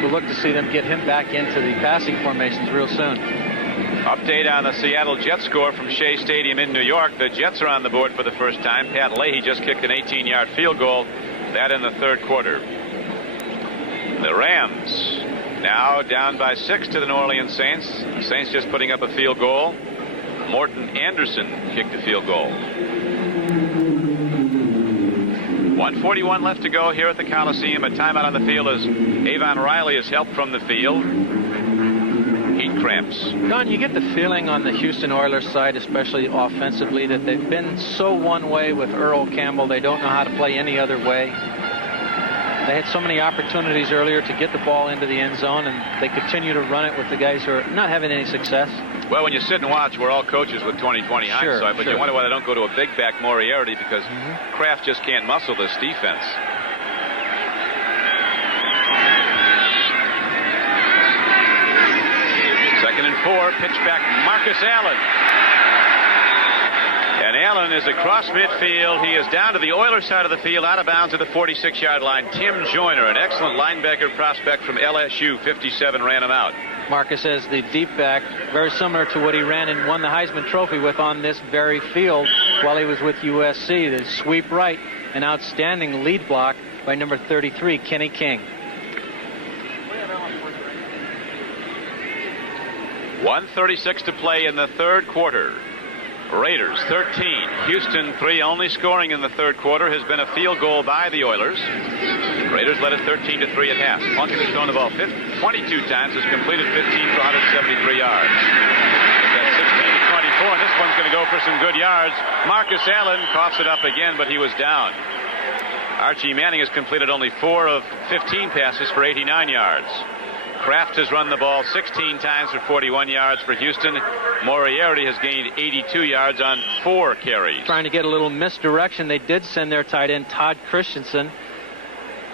We'll look to see them get him back into the passing formations real soon. Update on the Seattle Jets score from Shea Stadium in New York. The Jets are on the board for the first time. Pat Leahy just kicked an 18-yard field goal. That in the third quarter. The Rams now down by 6 to the New Orleans Saints. The Saints just putting up a field goal. Morton Anderson kicked a field goal. 1:41 left to go here at the Coliseum. A timeout on the field as Avon Riley is helped from the field. Heat cramps. Don, you get the feeling on the Houston Oilers side, especially offensively, that they've been so one way with Earl Campbell. They don't know how to play any other way. They had so many opportunities earlier to get the ball into the end zone, and they continue to run it with the guys who are not having any success. Well, when you sit and watch, we're all coaches with 20/20 hindsight, but you wonder why they don't go to a big back Moriarty, because Kraft just can't muscle this defense. Second and 4, pitch back Marcus Allen. And Allen is across midfield. He is down to the Oilers side of the field, out of bounds at the 46-yard line. Tim Joyner, an excellent linebacker prospect from LSU, 57, ran him out. Marcus as the deep back, very similar to what he ran and won the Heisman Trophy with on this very field while he was with USC. The sweep right, an outstanding lead block by number 33, Kenny King. 1:36 to play in the third quarter. Raiders 13, Houston 3. Only scoring in the third quarter has been a field goal by the Oilers. Raiders led it 13-3 at half. Plunkett has thrown the ball 22 times, has completed 15 for 173 yards. That's 16-24, and this one's going to go for some good yards. Marcus Allen coughs it up again, but he was down. Archie Manning has completed only 4 of 15 passes for 89 yards. Kraft has run the ball 16 times for 41 yards for Houston. Moriarty has gained 82 yards on 4 carries. Trying to get a little misdirection. They did send their tight end, Todd Christensen,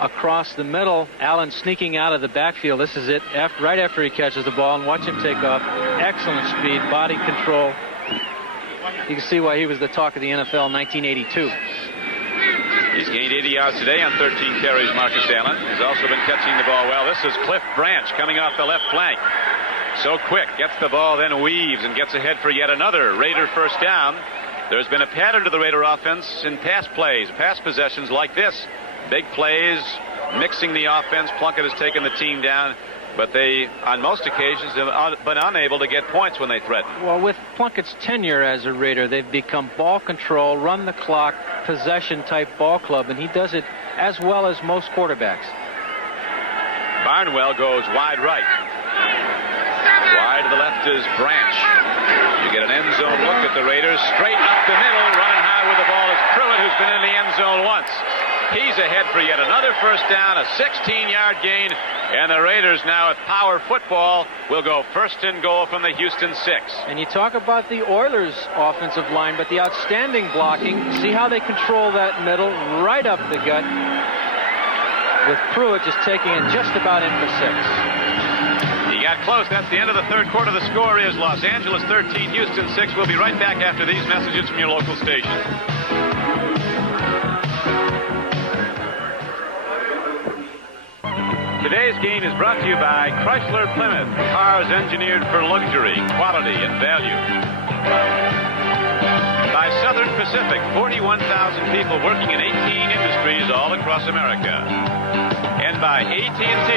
across the middle. Allen sneaking out of the backfield. This is it, right after he catches the ball, and watch him take off. Excellent speed, body control. You can see why he was the talk of the NFL in 1982. He's gained 80 yards today on 13 carries, Marcus Allen. He's also been catching the ball well. This is Cliff Branch coming off the left flank. So quick, gets the ball, then weaves and gets ahead for yet another Raider first down. There's been a pattern to the Raider offense in pass plays, pass possessions like this. Big plays, mixing the offense. Plunkett has taken the team down, but they, on most occasions, have been unable to get points when they threaten. Well, with Plunkett's tenure as a Raider, they've become ball control, run the clock, possession-type ball club, and he does it as well as most quarterbacks. Barnwell goes wide right. Wide to the left is Branch. You get an end zone look at the Raiders. Straight up the middle, running high with the ball is Pruitt, who's been in the end zone once. He's ahead for yet another first down, a 16-yard gain, and the Raiders now with power football will go first and goal from the Houston 6. And you talk about the Oilers' offensive line, but the outstanding blocking. See how they control that middle right up the gut, with Pruitt just taking it just about in for 6. He got close. That's the end of the third quarter. The score is Los Angeles 13, Houston 6. We'll be right back after these messages from your local station. Today's game is brought to you by Chrysler Plymouth, cars engineered for luxury, quality, and value. By Southern Pacific, 41,000 people working in 18 industries all across America. And by AT&T,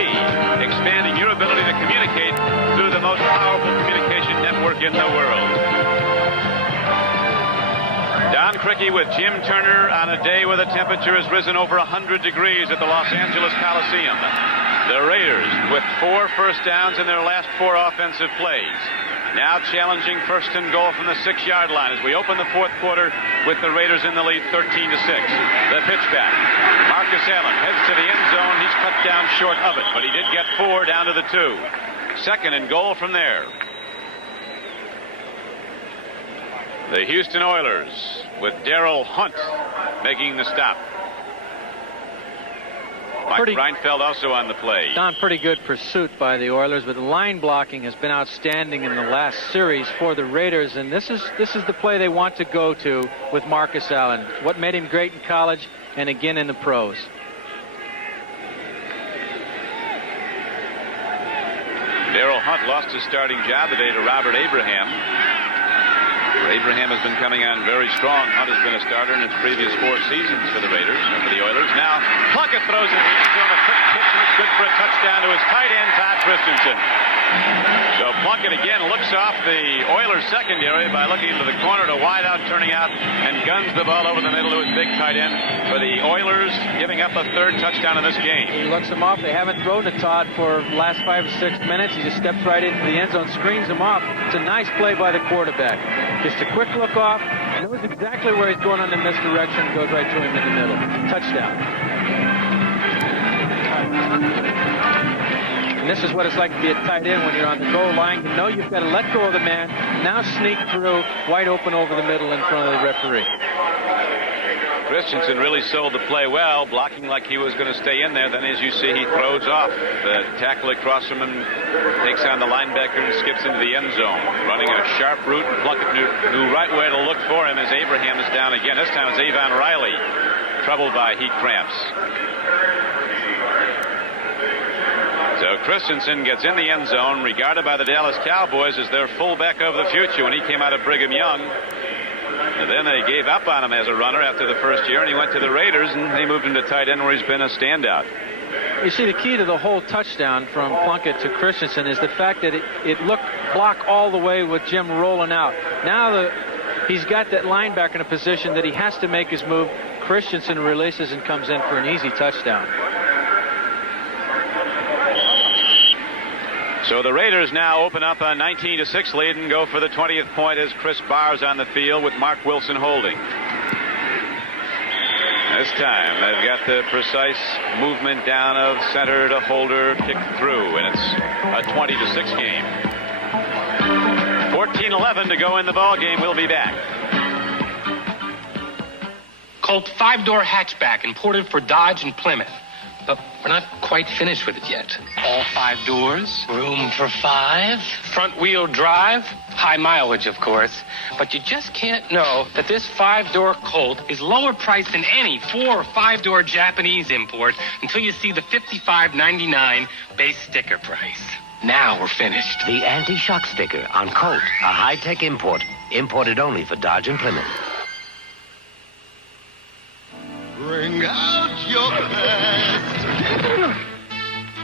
expanding your ability to communicate through the most powerful communication network in the world. Don Criqui with Jim Turner on a day where the temperature has risen over 100 degrees at the Los Angeles Coliseum. The Raiders with 4 first downs in their last 4 offensive plays. Now challenging first and goal from the 6-yard line as we open the fourth quarter with the Raiders in the lead 13-6. The pitch back. Marcus Allen heads to the end zone. He's cut down short of it, but he did get 4 down to the 2. Second and goal from there. The Houston Oilers with Darrell Hunt making the stop. Mike Reinfeld also on the play. Don, pretty good pursuit by the Oilers, but the line blocking has been outstanding in the last series for the Raiders, and this is the play they want to go to with Marcus Allen. What made him great in college and again in the pros. Darrell Hunt lost his starting job today to Robert Abraham. Abraham has been coming on very strong. Hunt has been a starter in his previous 4 seasons for the Raiders, for the Oilers. Now, Plunkett throws in the end zone, a quick pitch, and it's good for a touchdown to his tight end, Todd Christensen. So Plunkett again looks off the Oilers secondary by looking into the corner to wide out, turning out, and guns the ball over the middle to his big tight end for the Oilers, giving up a 3rd touchdown in this game. He looks him off. They haven't thrown to Todd for the last 5 or 6 minutes. He just steps right into the end zone, screens him off. It's a nice play by the quarterback. Just a quick look off, knows exactly where he's going on the misdirection, goes right to him in the middle. Touchdown. And this is what it's like to be a tight end when you're on the goal line. You know you've got to let go of the man, now sneak through, wide open over the middle in front of the referee. Christensen really sold the play well, blocking like he was going to stay in there. Then, as you see, he throws off. The tackle across from him takes on the linebacker and skips into the end zone. Running a sharp route, and Plunkett knew right where to look for him as Abraham is down again. This time it's Avon Riley, troubled by heat cramps. So Christensen gets in the end zone, regarded by the Dallas Cowboys as their fullback of the future when he came out of Brigham Young. And then they gave up on him as a runner after the first year, and he went to the Raiders, and they moved him to tight end where he's been a standout. You see, the key to the whole touchdown from Plunkett to Christensen is the fact that it looked block all the way with Jim rolling out. Now he's got that linebacker in a position that he has to make his move. Christensen releases and comes in for an easy touchdown. So the Raiders now open up a 19-6 lead and go for the 20th point as Chris Barr's on the field with Mark Wilson holding. This time they've got the precise movement down of center to holder, kick through, and it's a 20-6 game. 14-11 to go in the ball game. We'll be back. Colt 5-door hatchback imported for Dodge and Plymouth. But we're not quite finished with it yet. All 5 doors. Room for 5. Front-wheel drive. High mileage, of course. But you just can't know that this 5-door Colt is lower priced than any 4- or 5-door Japanese import until you see the $55.99 base sticker price. Now we're finished. The anti-shock sticker on Colt, a high-tech import. Imported only for Dodge and Plymouth. Bring out your best.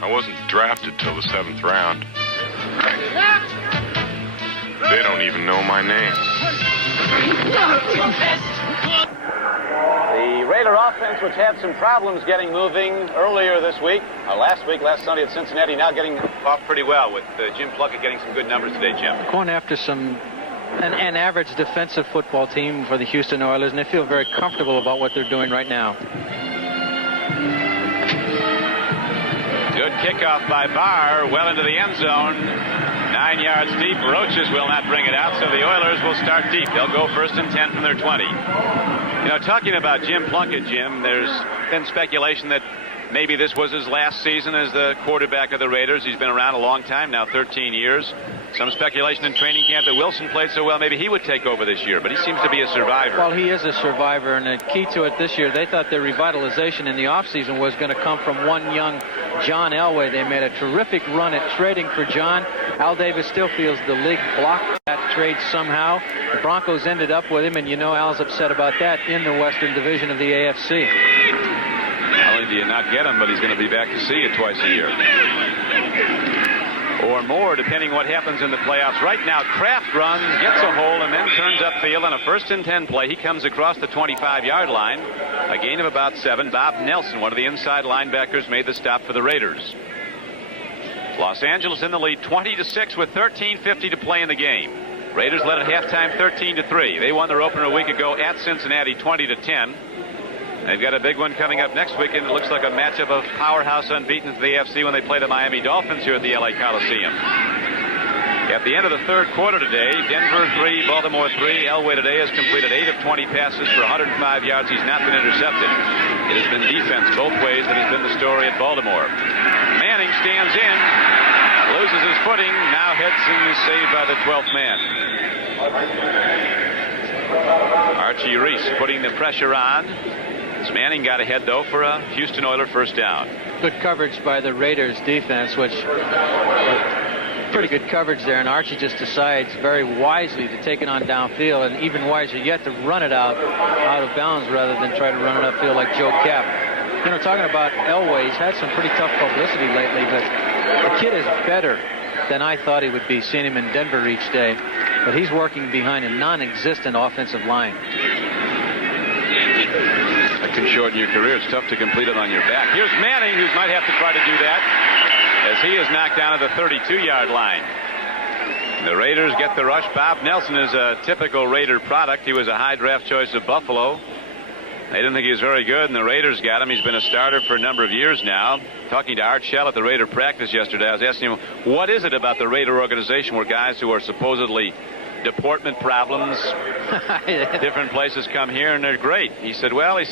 I wasn't drafted till the 7th round. They don't even know my name. The The Raider offense, which had some problems getting moving earlier this week, last Sunday at Cincinnati, now getting off pretty well with Jim Plunkett getting some good numbers today, Jim. Going after an average defensive football team for the Houston Oilers, and they feel very comfortable about what they're doing right now. Good kickoff by Barr, well into the end zone. 9 yards deep. Roaches will not bring it out, so the Oilers will start deep. They'll go 1st and 10 from their 20. You know, talking about Jim Plunkett, Jim, there's been speculation that maybe this was his last season as the quarterback of the Raiders. He's been around a long time now, 13 years. Some speculation in training camp that Wilson played so well, maybe he would take over this year, but he seems to be a survivor. Well, he is a survivor, and the key to it this year, they thought their revitalization in the offseason was going to come from one young John Elway. They made a terrific run at trading for John. Al Davis still feels the league blocked that trade somehow. The Broncos ended up with him, and you know Al's upset about that in the Western Division of the AFC. Not only do you not get him, but he's going to be back to see you twice a year. Or more, depending what happens in the playoffs. Right now, Kraft runs, gets a hole, and then turns upfield on a 1st and 10 play. He comes across the 25-yard line. A gain of about 7. Bob Nelson, one of the inside linebackers, made the stop for the Raiders. Los Angeles in the lead 20-6 with 13:50 to play in the game. Raiders led at halftime 13-3. They won their opener a week ago at Cincinnati 20-10. They've got a big one coming up next weekend. It looks like a matchup of powerhouse unbeaten to the AFC when they play the Miami Dolphins here at the LA Coliseum. At the end of the third quarter today, Denver 3, Baltimore 3. Elway today has completed 8 of 20 passes for 105 yards. He's not been intercepted. It has been defense both ways that has been the story at Baltimore. Manning stands in, loses his footing, now heads and is saved by the 12th man. Archie Reese putting the pressure on. Manning got ahead, though, for a Houston Oiler first down. Good coverage by the Raiders defense, which pretty good coverage there, and Archie just decides very wisely to take it on downfield, and even wiser yet to run it out of bounds rather than try to run it upfield like Joe Kapp. You know, talking about Elway, he's had some pretty tough publicity lately, but the kid is better than I thought he would be, seeing him in Denver each day. But he's working behind a non-existent offensive line. That can shorten your career. It's tough to complete it on your back. Here's Manning, who might have to try to do that, as he is knocked down at the 32-yard line. The Raiders get the rush. Bob Nelson is a typical Raider product. He was a high draft choice of Buffalo. They didn't think he was very good, and the Raiders got him. He's been a starter for a number of years now. Talking to Art Shell at the Raider practice yesterday, I was asking him, what is it about the Raider organization where guys who are supposedly deportment problems, different places come here and they're great? He said, well,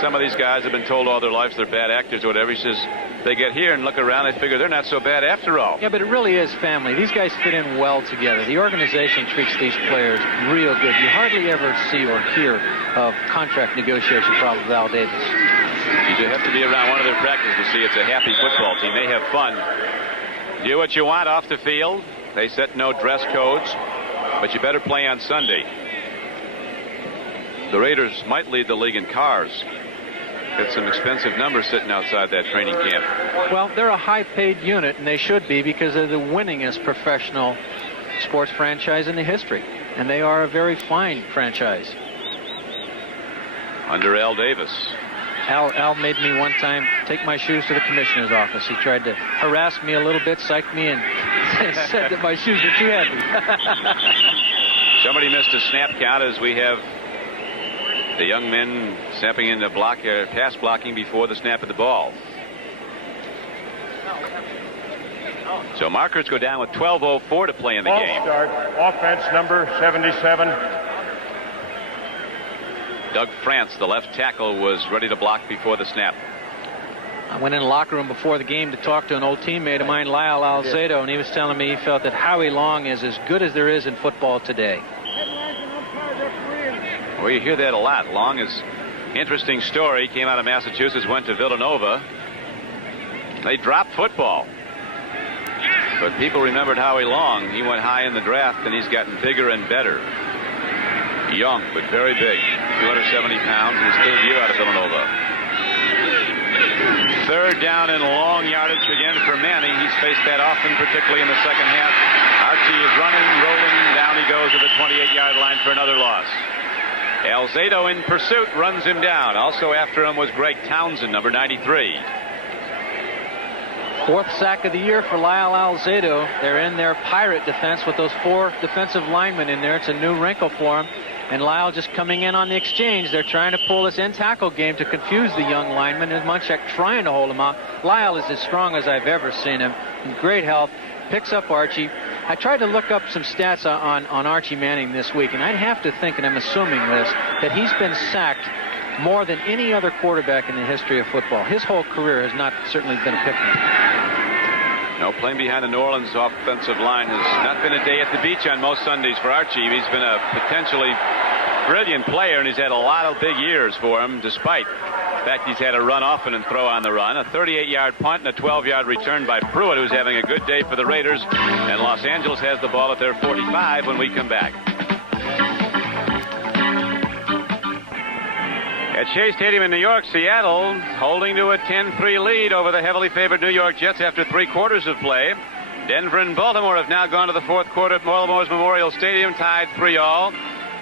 some of these guys have been told all their lives they're bad actors or whatever. He says, they get here and look around, they figure they're not so bad after all. Yeah, but it really is family. These guys fit in well together. The organization treats these players real good. You hardly ever see or hear of contract negotiation problems with Al Davis. You have to be around one of their practices to see it's a happy football team. They have fun. Do what you want off the field. They set no dress codes, but you better play on Sunday. The Raiders might lead the league in cars. Got some expensive numbers sitting outside that training camp. Well, they're a high-paid unit, and they should be because they're the winningest professional sports franchise in the history. And they are a very fine franchise. Under Al Davis. Al made me one time take my shoes to the commissioner's office. He tried to harass me a little bit, psyched me, and said that my shoes were too heavy. Somebody missed a snap count as we have the young men snapping into pass blocking before the snap of the ball. So markers go down with 12:04 to play in the game. Start. Offense number 77. Doug France, the left tackle, was ready to block before the snap. I went in the locker room before the game to talk to an old teammate of mine, Lyle Alzado, and he was telling me he felt that Howie Long is as good as there is in football today. Well, you hear that a lot. Long is interesting story. Came out of Massachusetts, went to Villanova. They dropped football. But people remembered Howie Long. He went high in the draft, and he's gotten bigger and better. Young, but very big. 270 pounds in his third year out of Villanova. Third down and long yardage again for Manning. He's faced that often, particularly in the second half. Archie is running, rolling. Down he goes to the 28-yard line for another loss. Alzado in pursuit runs him down. Also after him was Greg Townsend, number 93. Fourth sack of the year for Lyle Alzado. They're in their pirate defense with those 4 defensive linemen in there. It's a new wrinkle for him. And Lyle just coming in on the exchange. They're trying to pull this in-tackle game to confuse the young lineman. And Munchak trying to hold him out. Lyle is as strong as I've ever seen him. In great health. Picks up Archie. I tried to look up some stats on Archie Manning this week. And I'd have to think, and I'm assuming this, that he's been sacked more than any other quarterback in the history of football. His whole career has not certainly been a picnic. No, playing behind the New Orleans offensive line has not been a day at the beach on most Sundays for Archie. He's been a potentially brilliant player, and he's had a lot of big years for him, despite the fact he's had to run often and throw on the run. A 38-yard punt and a 12-yard return by Pruitt, who's having a good day for the Raiders. And Los Angeles has the ball at their 45 when we come back. At Shea Stadium in New York, Seattle holding to a 10-3 lead over the heavily favored New York Jets after 3 quarters of play. Denver and Baltimore have now gone to the 4th quarter at Baltimore's Memorial Stadium, tied 3-all.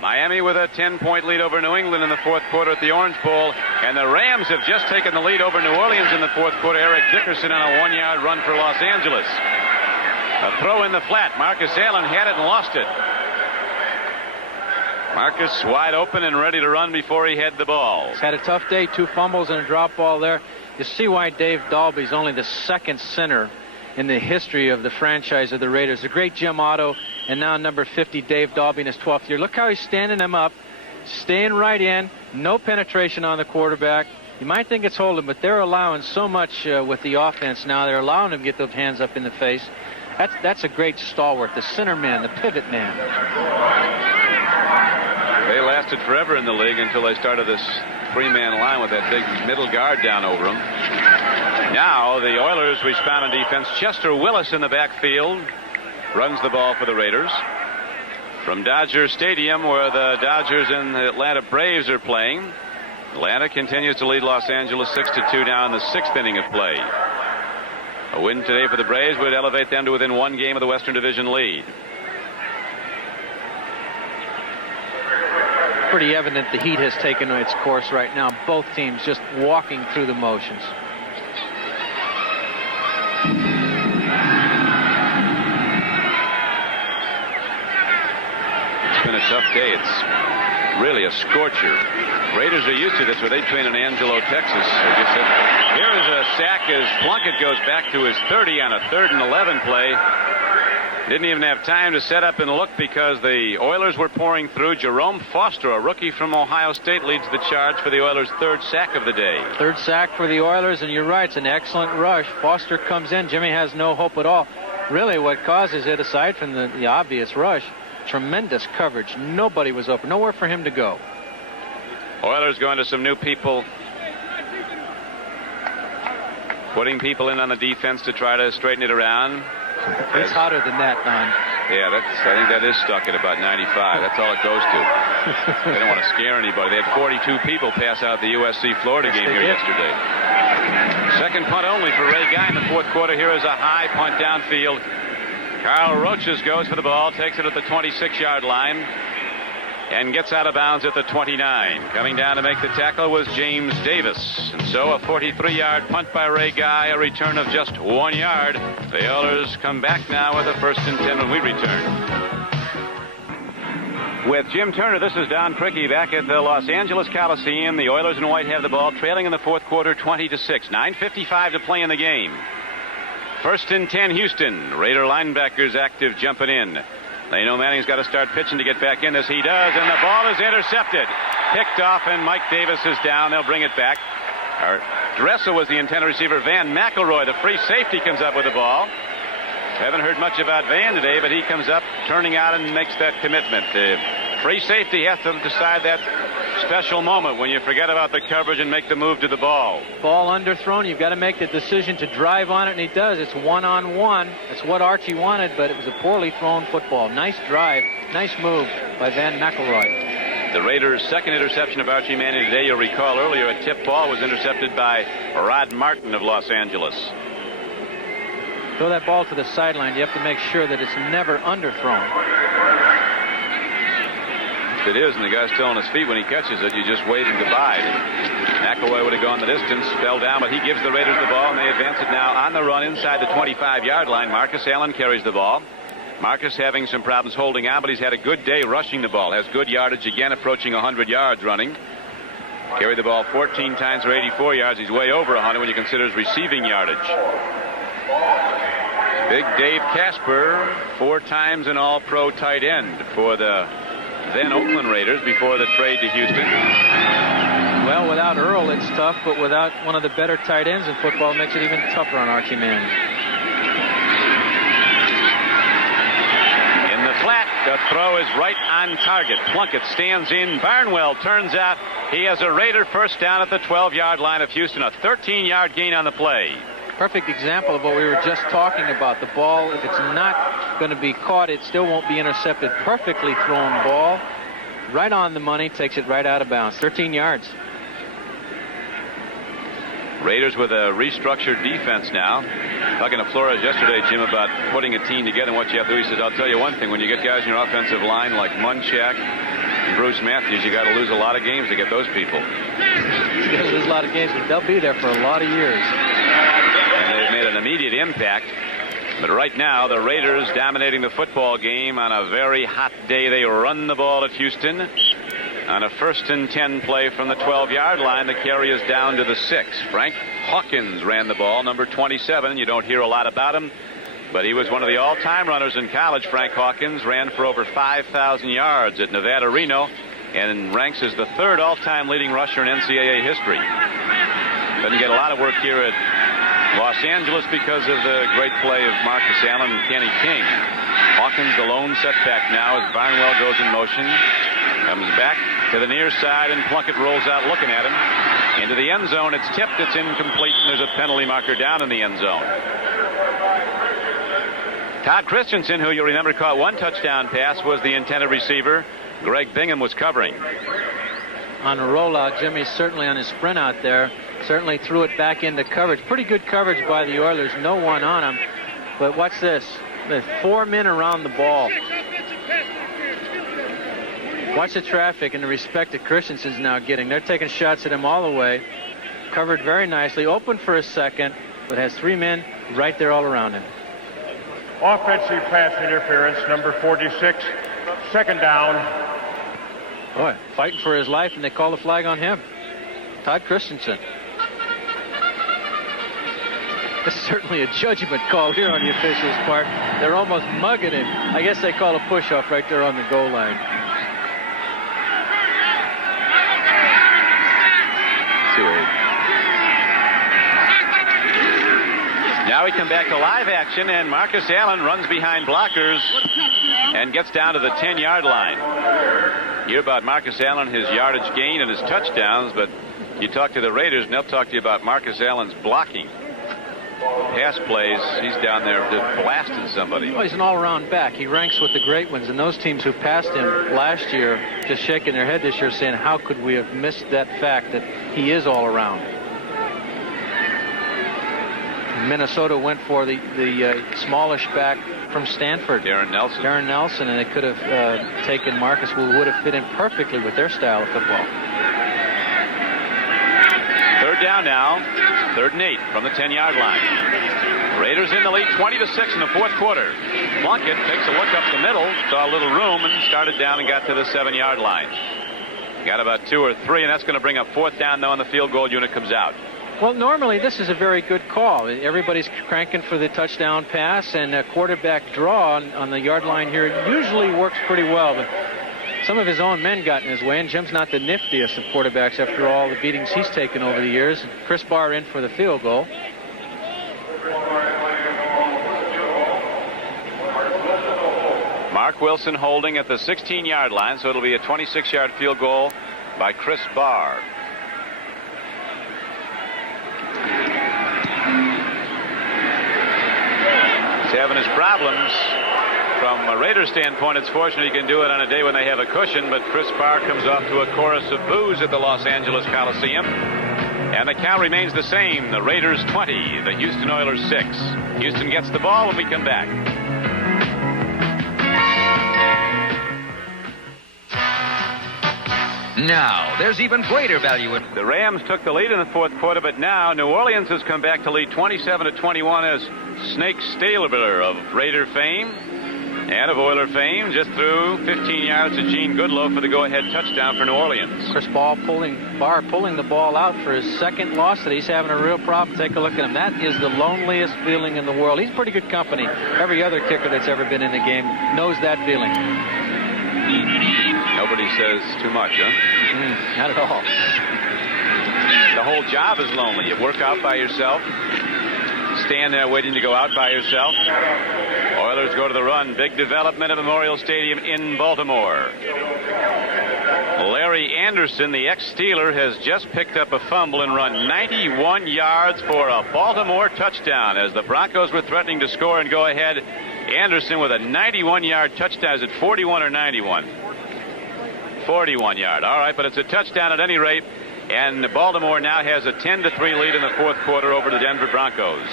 Miami with a 10-point lead over New England in the 4th quarter at the Orange Bowl. And the Rams have just taken the lead over New Orleans in the 4th quarter. Eric Dickerson on a 1-yard run for Los Angeles. A throw in the flat. Marcus Allen had it and lost it. Marcus wide open and ready to run before he had the ball. He's had a tough day, 2 fumbles and a drop ball there. You see why Dave Dalby's only the 2nd center in the history of the franchise of the Raiders. The great Jim Otto, and now number 50, Dave Dalby in his 12th year. Look how he's standing him up, staying right in, no penetration on the quarterback. You might think it's holding, but they're allowing so much with the offense now. They're allowing him to get those hands up in the face. That's a great stalwart, the center man, the pivot man. They lasted forever in the league until they started this 3-man line with that big middle guard down over them. Now the Oilers respond on defense. Chester Willis in the backfield runs the ball for the Raiders. From Dodger Stadium, where the Dodgers and the Atlanta Braves are playing, Atlanta continues to lead Los Angeles 6-2 now in the 6th inning of play. A win today for the Braves would elevate them to within 1 game of the Western Division lead. Pretty evident the heat has taken its course right now. Both teams just walking through the motions. It's been a tough day. It's really a scorcher. Raiders are used to this where they train in Angelo, Texas. Here is a sack as Plunkett goes back to his 30 on a 3rd and 11 play. Didn't even have time to set up and look because the Oilers were pouring through. Jerome Foster, a rookie from Ohio State, leads the charge for the Oilers' 3rd sack of the day. 3rd sack for the Oilers, and you're right, it's an excellent rush. Foster comes in. Jimmy has no hope at all. Really, what causes it, aside from the obvious rush, tremendous coverage. Nobody was open. Nowhere for him to go. Oilers going to some new people. Putting people in on the defense to try to straighten it around. It's hotter than that, Don. Yeah, I think that is stuck at about 95. That's all it goes to. They don't want to scare anybody. They had 42 people pass out the USC-Florida game here yesterday. 2nd punt only for Ray Guy in the 4th quarter. Here is a high punt downfield. Carl Roaches goes for the ball, takes it at the 26-yard line, and gets out of bounds at the 29. Coming down to make the tackle was James Davis. And so a 43-yard punt by Ray Guy, a return of just 1 yard. The Oilers come back now with a 1st and 10 when we return. With Jim Turner, this is Don Crickey back at the Los Angeles Coliseum. The Oilers in white have the ball, trailing in the 4th quarter 20-6. 9:55 to play in the game. 1st and 10 Houston. Raider linebackers active, jumping in. They know Manning's got to start pitching to get back in as he does, and the ball is intercepted. Picked off, and Mike Davis is down. They'll bring it back. Dressel was the intended receiver. Van McElroy, the free safety, comes up with the ball. Haven't heard much about Van today, but he comes up, turning out, and makes that commitment. Free safety has to decide that special moment when you forget about the coverage and make the move to the ball. Ball underthrown. You've got to make the decision to drive on it, and he does. It's 1-on-1. That's what Archie wanted, but it was a poorly thrown football. Nice drive. Nice move by Van McElroy. The Raiders' 2nd interception of Archie Manning today, you'll recall earlier, a tip ball was intercepted by Rod Martin of Los Angeles. Throw that ball to the sideline. You have to make sure that it's never underthrown. it is, and the guy's still on his feet when he catches it, you just wave him goodbye. McElroy would have gone the distance, fell down, but he gives the Raiders the ball, and they advance it now on the run inside the 25-yard line. Marcus Allen carries the ball. Marcus having some problems holding on, but he's had a good day rushing the ball. Has good yardage again, approaching 100 yards running. Carried the ball 14 times for 84 yards. He's way over 100 when you consider his receiving yardage. Big Dave Casper, 4 times an all-pro tight end for the then Oakland Raiders before the trade to Houston. Well, without Earl, it's tough, but without one of the better tight ends in football, it makes it even tougher on Archie Manning. In the flat, the throw is right on target. Plunkett stands in. Barnwell turns out. He has a Raider first down at the 12-yard line of Houston. A 13-yard gain on the play. Perfect example of what we were just talking about. The ball, if it's not going to be caught, it still won't be intercepted. Perfectly thrown ball. Right on the money. Takes it right out of bounds. 13 yards. Raiders with a restructured defense now. Talking to Flores yesterday, Jim, about putting a team together and what you have to do. He says, I'll tell you one thing. When you get guys in your offensive line like Munchak and Bruce Matthews, you got to lose a lot of games to get those people. You got to lose a lot of games, but they'll be there for a lot of years. And they've made an immediate impact. But right now, the Raiders dominating the football game on a very hot day. They run the ball at Houston. On a 1st and 10 play from the 12-yard line, the carry is down to the 6. Frank Hawkins ran the ball, number 27. You don't hear a lot about him, but he was one of the all-time runners in college. Frank Hawkins ran for over 5,000 yards at Nevada Reno and ranks as the 3rd all-time leading rusher in NCAA history. Doesn't get a lot of work here at Los Angeles because of the great play of Marcus Allen and Kenny King. Hawkins the lone setback now as Barnwell goes in motion. Comes back to the near side, and Plunkett rolls out looking at him. Into the end zone. It's tipped. It's incomplete, and there's a penalty marker down in the end zone. Todd Christensen, who you remember caught one touchdown pass, was the intended receiver. Greg Bingham was covering. On a rollout, Jimmy certainly on his sprint out there, certainly threw it back into coverage. Pretty good coverage by the Oilers. No one on him. But watch this. There's 4 men around the ball. Watch the traffic and the respect that Christensen's now getting. They're taking shots at him all the way. Covered very nicely. Open for a second, but has 3 men right there all around him. Offensive pass interference, number 46. 2nd down. Boy, fighting for his life, and they call the flag on him. Todd Christensen. This is certainly a judgment call here on the officials' part. They're almost mugging him. I guess they call a push-off right there on the goal line. Now we come back to live action, and Marcus Allen runs behind blockers and gets down to the 10-yard line. You hear about Marcus Allen, his yardage gain and his touchdowns, but you talk to the Raiders, and they'll talk to you about Marcus Allen's blocking. Pass plays, he's down there just blasting somebody. Well, he's an all-around back. He ranks with the great ones, and those teams who passed him last year just shaking their head this year saying, how could we have missed that fact that he is all-around? Minnesota went for the smallish back from Stanford. Darren Nelson, and they could have taken Marcus, who would have fit in perfectly with their style of football. 3rd down now. 3rd and 8 from the 10-yard line. Raiders in the lead 20-6 in the 4th quarter. Plunkett takes a look up the middle, saw a little room, and started down and got to the 7-yard line. Got about 2 or 3, and that's going to bring up 4th down now, and the field goal unit comes out. Well, normally this is a very good call. Everybody's cranking for the touchdown pass, and a quarterback draw on the yard line here usually works pretty well. But some of his own men got in his way, and Jim's not the niftiest of quarterbacks after all the beatings he's taken over the years. Chris Barr in for the field goal. Mark Wilson holding at the 16-yard line, so it'll be a 26-yard field goal by Chris Barr. He's having his problems. From a Raider standpoint, it's fortunate he can do it on a day when they have a cushion, but Chris Barr comes off to a chorus of boos at the Los Angeles Coliseum. And the count remains the same. The Raiders 20, the Houston Oilers 6. Houston gets the ball when we come back. Now, there's even greater value in... The Rams took the lead in the fourth quarter, but now New Orleans has come back to lead 27-21 as Snake Stabler of Raider fame and of Oiler fame just threw 15 yards to Gene Goodlow for the go-ahead touchdown for New Orleans. Chris Barr pulling the ball out for his second loss that he's having a real problem. Take a look at him. That is the loneliest feeling in the world. He's pretty good company. Every other kicker that's ever been in the game knows that feeling. Nobody says too much, huh? Not at all. The whole job is lonely. You work out by yourself, stand there waiting to go out by yourself. Oilers go to the run. Big development at Memorial Stadium in Baltimore. Larry Anderson, the ex-Steeler, has just picked up a fumble and run 91 yards for a Baltimore touchdown. As the Broncos were threatening to score and go ahead, Anderson with a 91-yard touchdown. Is it 41 or 91? 41 yard. All right, but it's a touchdown at any rate. And Baltimore now has a 10-3 lead in the fourth quarter over the Denver Broncos.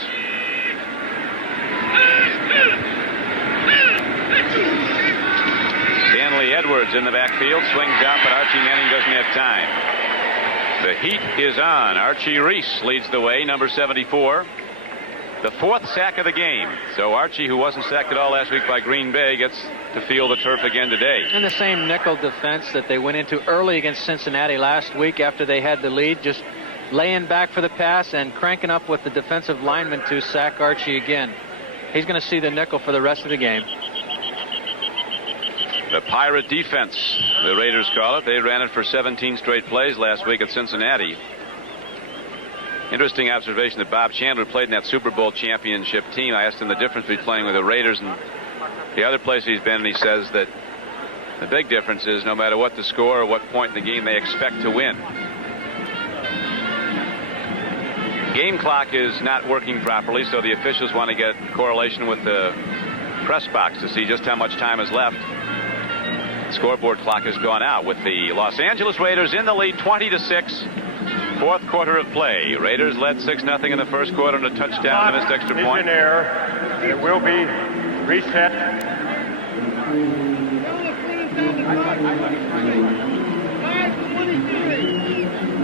Stanley Edwards in the backfield, swings out, but Archie Manning doesn't have time. The heat is on. Archie Reese leads the way, number 74. The fourth sack of the game. So Archie, who wasn't sacked at all last week by Green Bay, gets to feel the turf again today. And the same nickel defense that they went into early against Cincinnati last week after they had the lead, just laying back for the pass and cranking up with the defensive lineman to sack Archie again. He's going to see the nickel for the rest of the game. The Pirate defense, the Raiders call it. They ran it for 17 straight plays last week at Cincinnati. Interesting observation that Bob Chandler played in that Super Bowl championship team. I asked him the difference between playing with the Raiders and the other place he's been, and he says that the big difference is no matter what the score or what point in the game, they expect to win. Game clock is not working properly, so the officials want to get correlation with the press box to see just how much time is left. The scoreboard clock has gone out with the Los Angeles Raiders in the lead 20-6. Fourth quarter of play. Raiders led 6-0 in the first quarter on a touchdown and a missed extra point. Error. It will be reset.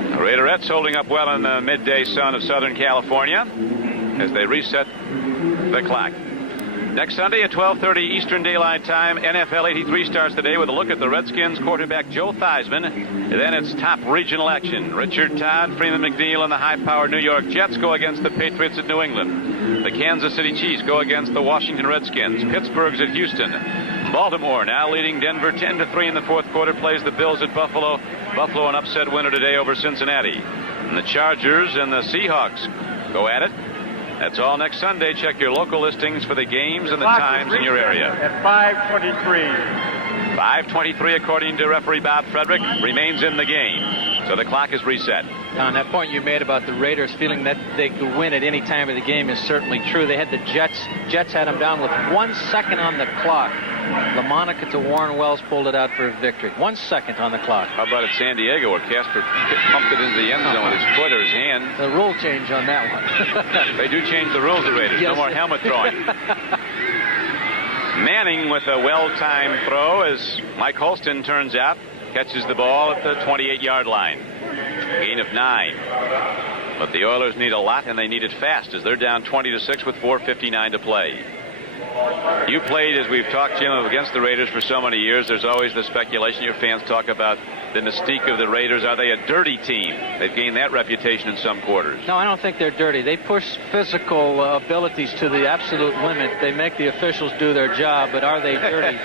The Raiderettes holding up well in the midday sun of Southern California as they reset the clock. Next Sunday at 12:30 Eastern Daylight Time, NFL 83 starts today with a look at the Redskins quarterback Joe Theismann. And then it's top regional action. Richard Todd, Freeman McNeil, and the high-powered New York Jets go against the Patriots at New England. The Kansas City Chiefs go against the Washington Redskins. Pittsburgh's at Houston. Baltimore, now leading Denver 10-3 in the fourth quarter, plays the Bills at Buffalo. Buffalo an upset winner today over Cincinnati. And the Chargers and the Seahawks go at it. That's all next Sunday. Check your local listings for the games and the times in your area. At 5:23. 5:23, according to referee Bob Frederick, remains in the game. So the clock is reset. Don, that point you made about the Raiders feeling that they could win at any time of the game is certainly true. They had the Jets. Jets had them down with 1 second on the clock. LaMonica to Warren Wells pulled it out for a victory. 1 second on the clock. How about at San Diego where Casper pumped it into the end zone with his foot or his hand? The rule change on that one. They do change the rules, the Raiders. Yes. No more helmet throwing. Manning with a well-timed throw as Mike Holston turns out, catches the ball at the 28-yard line. Gain of 9. But the Oilers need a lot, and they need it fast as they're down 20-6 with 4:59 to play. You played, as we've talked, Jim, against the Raiders for so many years. There's always the speculation. Your fans talk about the mystique of the Raiders. Are they a dirty team? They've gained that reputation in some quarters. No, I don't think they're dirty. They push physical abilities to the absolute limit. They make the officials do their job, but are they dirty?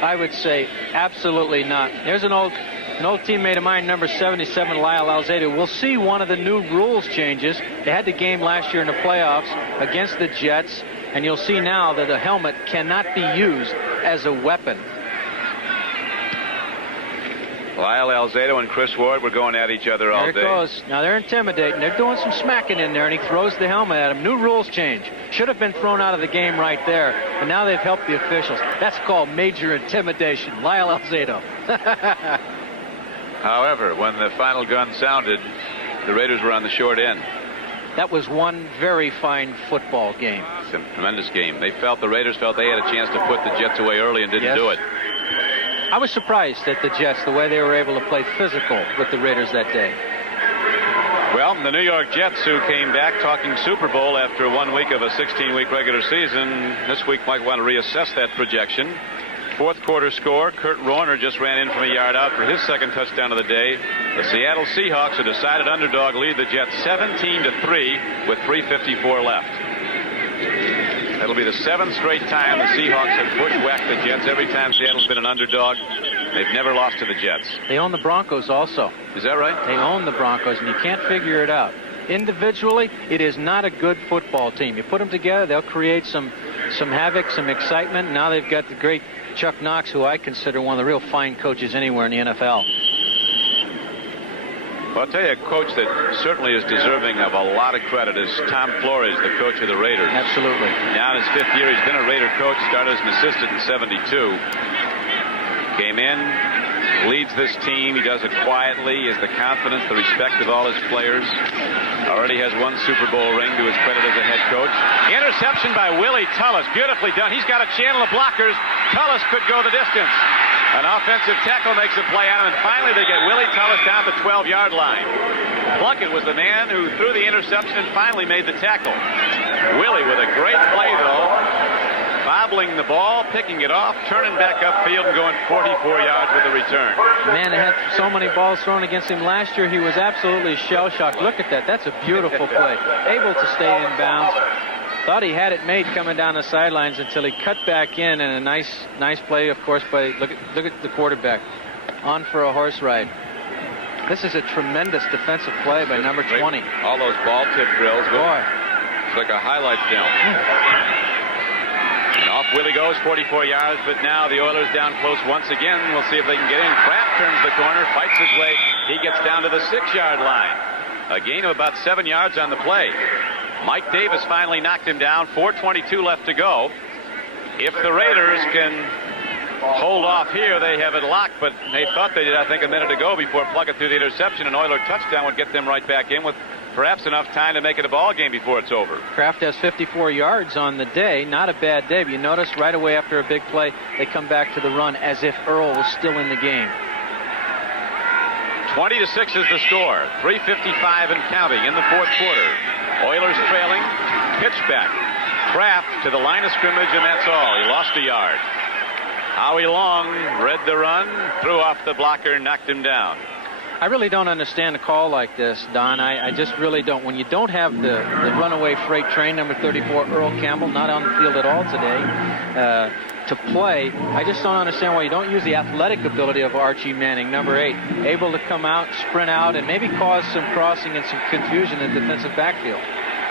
I would say absolutely not. There's an old teammate of mine, number 77, Lyle Alzado. We'll see one of the new rules changes. They had the game last year in the playoffs against the Jets, and you'll see now that a helmet cannot be used as a weapon. Lyle Alzado and Chris Ward were going at each other all day. There it goes. Now they're intimidating. They're doing some smacking in there, and he throws the helmet at him. New rules change. Should have been thrown out of the game right there, but now they've helped the officials. That's called major intimidation. Lyle Alzado. However, when the final gun sounded, the Raiders were on the short end. That was one very fine football game. It's a tremendous game. The Raiders felt they had a chance to put the Jets away early and didn't do it. I was surprised at the Jets, the way they were able to play physical with the Raiders that day. Well, the New York Jets, who came back talking Super Bowl after 1 week of a 16-week regular season, this week might want to reassess that projection. Fourth quarter score, Kurt Warner just ran in from a yard out for his second touchdown of the day. The Seattle Seahawks, a decided underdog, lead the Jets 17-3 with 3:54 left. That'll be the 7th straight time the Seahawks have bushwhacked the Jets. Every time Seattle's been an underdog, they've never lost to the Jets. They own the Broncos also. Is that right? They own the Broncos, and you can't figure it out. Individually, it is not a good football team. You put them together, they'll create some havoc, some excitement. Now they've got the great Chuck Knox, who I consider one of the real fine coaches anywhere in the NFL. Well, I'll tell you, a coach that certainly is deserving of a lot of credit is Tom Flores, the coach of the Raiders. Absolutely. Now in his 5th year, he's been a Raider coach, started as an assistant in '72. Came in, leads this team. He does it quietly. He has the confidence, the respect of all his players. Already has 1 Super Bowl ring to his credit as a head coach. Interception by Willie Tullis. Beautifully done. He's got a channel of blockers. Tullis could go the distance. An offensive tackle makes a play on him, and finally they get Willie Tullis down the 12-yard line. Plunkett was the man who threw the interception and finally made the tackle. Willie with a great play, though. Bobbling the ball, picking it off, turning back upfield and going 44 yards with the return. Man, they had so many balls thrown against him last year. He was absolutely shell-shocked. Look at that. That's a beautiful play. Able to stay in bounds. Thought he had it made coming down the sidelines until he cut back in, and a nice play, of course, by look at the quarterback on for a horse ride. This is a tremendous defensive play by number 20. All those ball tip drills. Boy. It's like a highlight film. And off Willie goes, 44 yards, but now the Oilers down close once again. We'll see if they can get in. Kraft turns the corner, fights his way. He gets down to the 6-yard line. A gain of about 7 yards on the play. Mike Davis finally knocked him down. 4:22 left to go. If the Raiders can hold off here, they have it locked, but they thought they did, I think, a minute ago before Plunkett threw the interception. An Oiler touchdown would get them right back in with perhaps enough time to make it a ball game before it's over. Kraft has 54 yards on the day. Not a bad day, but you notice right away after a big play, they come back to the run as if Earl was still in the game. 20-6 is the score. 3:55 and counting in the fourth quarter. Oilers trailing. Pitch back. Kraft to the line of scrimmage, and that's all. He lost a yard. Howie Long read the run, threw off the blocker, knocked him down. I really don't understand a call like this, Don. I just really don't. When you don't have the runaway freight train, number 34, Earl Campbell, not on the field at all today, to play, I just don't understand why you don't use the athletic ability of Archie Manning, number 8, able to come out, sprint out, and maybe cause some crossing and some confusion in the defensive backfield.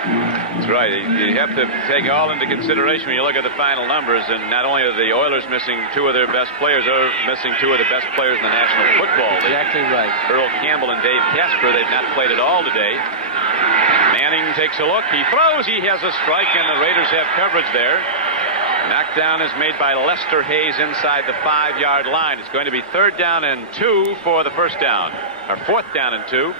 That's right. You have to take all into consideration when you look at the final numbers, and not only are the Oilers missing 2 of their best players, they're missing 2 of the best players in the National Football League. Exactly right. Earl Campbell and Dave Casper, they've not played at all today. Manning takes a look. He throws. He has a strike, and the Raiders have coverage there. Knockdown is made by Lester Hayes inside the 5-yard line. It's going to be 3rd down and 2 for the first down, or 4th down and 2.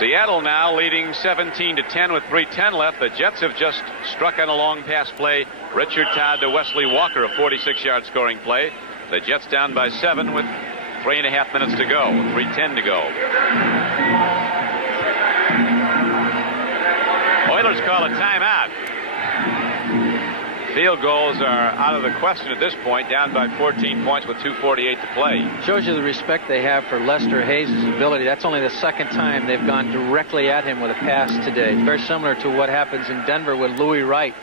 Seattle now leading 17-10 with 3:10 left. The Jets have just struck on a long pass play. Richard Todd to Wesley Walker, a 46-yard scoring play. The Jets down by 7 with 3.5 minutes to go, 3:10 to go. Oilers call a timeout. Field goals are out of the question at this point, down by 14 points with 2:48 to play. Shows you the respect they have for Lester Hayes' ability. That's only the 2nd time they've gone directly at him with a pass today. Very similar to what happens in Denver with Louis Wright.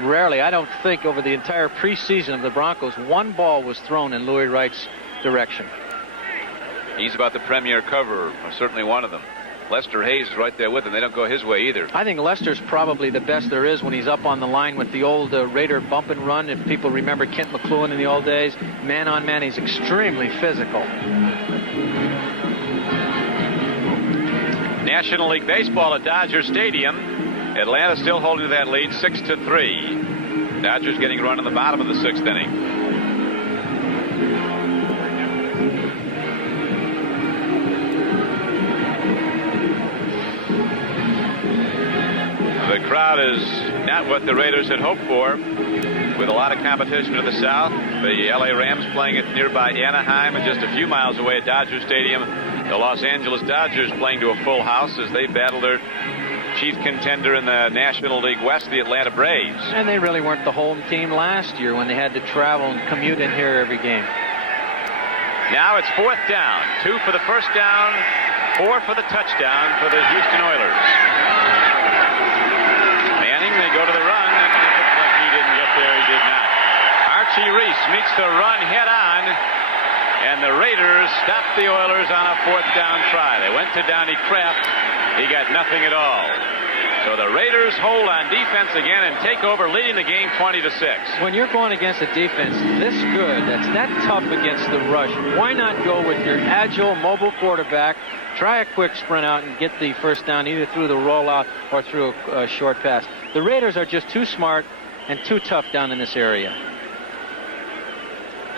Rarely, I don't think over the entire preseason of the Broncos, 1 ball was thrown in Louis Wright's direction. He's about the premier cover, or certainly one of them. Lester Hayes is right there with him. They don't go his way either. I think Lester's probably the best there is when he's up on the line with the old Raider bump and run. If people remember Kent McLuhan in the old days, man on man, he's extremely physical. National League Baseball at Dodger Stadium. Atlanta still holding that lead 6-3. Dodgers getting run in the bottom of the 6th inning. The crowd is not what the Raiders had hoped for. with a lot of competition to the south. The LA Rams playing at nearby Anaheim, and just a few miles away at Dodger Stadium, the Los Angeles Dodgers playing to a full house as they battle their chief contender in the National League West, the Atlanta Braves. And they really weren't the home team last year when they had to travel and commute in here every game. Now it's 4th down. 2 for the first down, 4 for the touchdown for the Houston Oilers. Manning, they go to the run, and it looks like he didn't get there. He did not. Archie Reese meets the run head on, and the Raiders stopped the Oilers on a 4th down try. They went to Donnie Kraft. He got nothing at all. So the Raiders hold on defense again and take over, leading the game 20-6. When you're going against a defense this good, that's that tough against the rush, why not go with your agile, mobile quarterback, try a quick sprint out and get the first down either through the rollout or through a short pass. The Raiders are just too smart and too tough down in this area.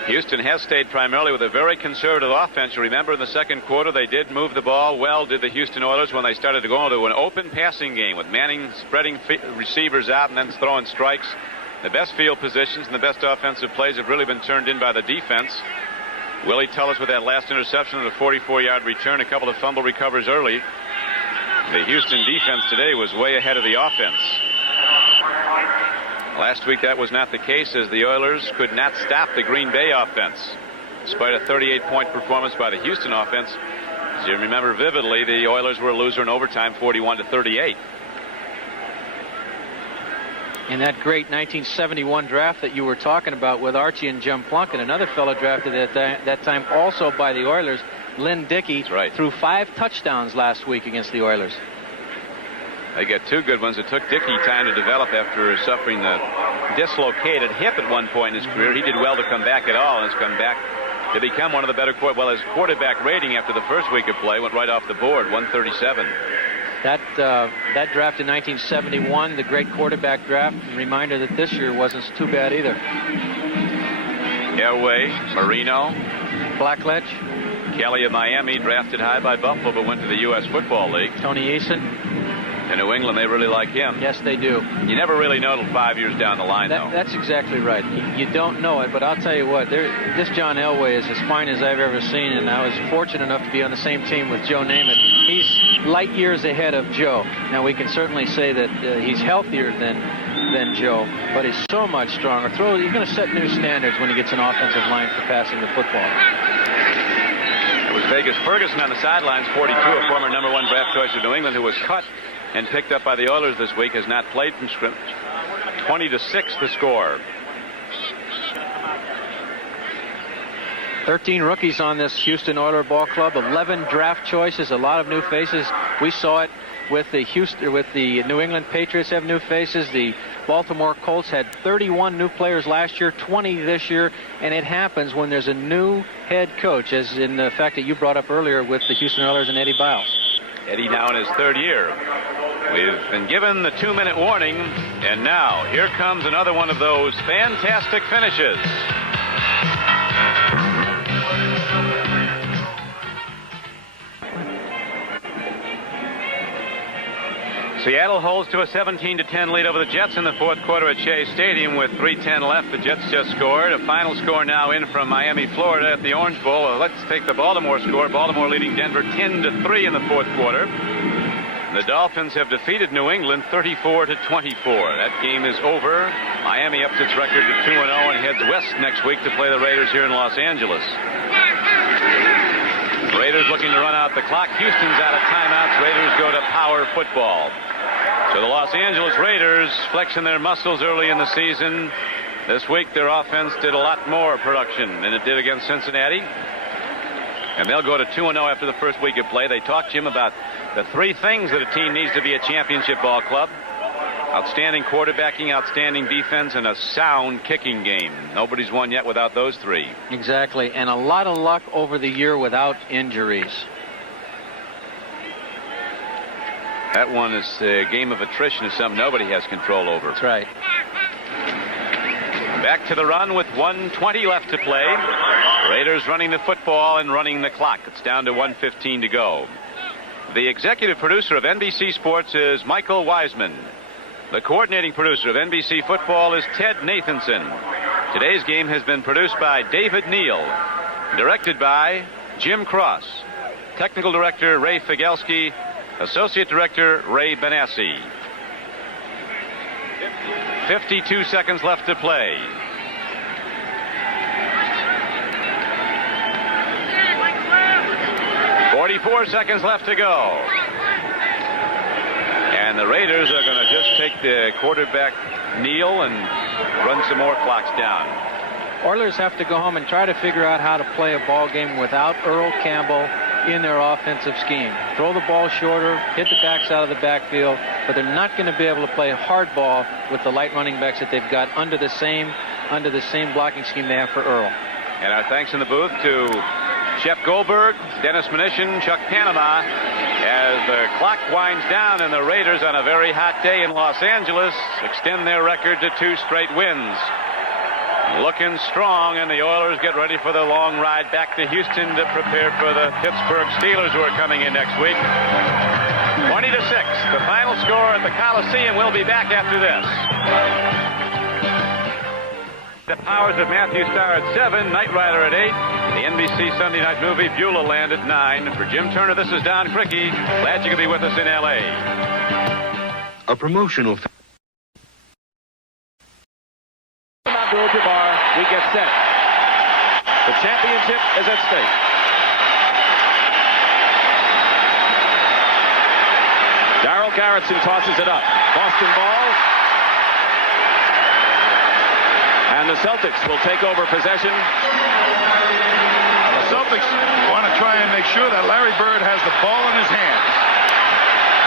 Houston has stayed primarily with a very conservative offense. You remember in the second quarter they did move the ball well, did the Houston Oilers, when they started to go into an open passing game with Manning spreading receivers out and then throwing strikes. The best field positions and the best offensive plays have really been turned in by the defense. Willie Tullis with that last interception and a 44-yard return, a couple of fumble recovers early. The Houston defense today was way ahead of the offense. Last week that was not the case, as the Oilers could not stop the Green Bay offense, despite a 38-point performance by the Houston offense. As you remember vividly, the Oilers were a loser in overtime, 41-38. In that great 1971 draft that you were talking about with Archie and Jim Plunkett, another fellow drafted at that time also by the Oilers, Lynn Dickey, threw 5 touchdowns last week against the Oilers. They got 2 good ones. It took Dickey time to develop after suffering the dislocated hip at one point in his career. He did well to come back at all and has come back to become one of the better his quarterback rating after the first week of play went right off the board, 137. That draft in 1971, the great quarterback draft, reminder that this year wasn't too bad either. Airway, Marino, Blackledge, Kelly of Miami, drafted high by Buffalo but went to the U.S. Football League. Tony Eason. In New England, they really like him. Yes, they do. You never really know till 5 years down the line, though. That's exactly right. You don't know it, but I'll tell you what, this John Elway is as fine as I've ever seen, and I was fortunate enough to be on the same team with Joe Namath. He's light years ahead of Joe. Now, we can certainly say that he's healthier than Joe, but he's so much stronger. You're going to set new standards when he gets an offensive line for passing the football. It was Vegas Ferguson on the sidelines, 42, a former #1 draft choice of New England, who was cut and picked up by the Oilers this week, has not played from scrimmage. 20-6 the score. 13 rookies on this Houston Oilers ball club, 11 draft choices, a lot of new faces. We saw it with the New England Patriots have new faces. The Baltimore Colts had 31 new players last year, 20 this year, and it happens when there's a new head coach, as in the fact that you brought up earlier with the Houston Oilers and Eddie Biles. Eddie now in his 3rd year. We've been given the 2-minute warning, and now here comes another one of those fantastic finishes. Seattle holds to a 17-10 lead over the Jets in the 4th quarter at Shea Stadium with 3:10 left. The Jets just scored. A final score now in from Miami, Florida at the Orange Bowl. Let's take the Baltimore score. Baltimore leading Denver 10-3 in the 4th quarter. The Dolphins have defeated New England 34-24. That game is over. Miami ups its record to 2-0 and heads west next week to play the Raiders here in Los Angeles. Raiders looking to run out the clock. Houston's out of timeouts. Raiders go to power football. So the Los Angeles Raiders flexing their muscles early in the season. This week their offense did a lot more production than it did against Cincinnati. And they'll go to 2-0 after the first week of play. They talked to him about the 3 things that a team needs to be a championship ball club. Outstanding quarterbacking, outstanding defense, and a sound kicking game. Nobody's won yet without those 3. Exactly, and a lot of luck over the year without injuries. That one is a game of attrition, is something nobody has control over. That's right. Back to the run with 1:20 left to play. Raiders running the football and running the clock. It's down to 1:15 to go. The executive producer of NBC Sports is Michael Wiseman. The coordinating producer of NBC Football is Ted Nathanson. Today's game has been produced by David Neal, directed by Jim Cross, technical director Ray Figelski, associate director Ray Benassi. 52 seconds left to play. "44 seconds left to go. And the Raiders are going to just take the quarterback Neal and run some more clocks down. Oilers have to go home and try to figure out how to play a ball game without Earl Campbell in their offensive scheme. Throw the ball shorter, hit the backs out of the backfield, but they're not going to be able to play hard ball with the light running backs that they've got under the same blocking scheme they have for Earl. And our thanks in the booth to Shep Goldberg, Dennis Mnuchin, Chuck Panama, as the clock winds down and the Raiders, on a very hot day in Los Angeles, extend their record to 2 straight wins. Looking strong, and the Oilers get ready for the long ride back to Houston to prepare for the Pittsburgh Steelers, who are coming in next week. 20-6, the final score at the Coliseum. We'll be back after this. The Powers of Matthew Starr at 7, Knight Rider at 8, the NBC Sunday night movie Beulah Land at 9. For Jim Turner, this is Don Criqui. Glad you could be with us in L.A. A promotional... Abdul-Jabbar, we get set. The championship is at stake. Darrell Garrettson tosses it up. Boston ball. And the Celtics will take over possession. The Celtics want to try and make sure that Larry Bird has the ball in his hands.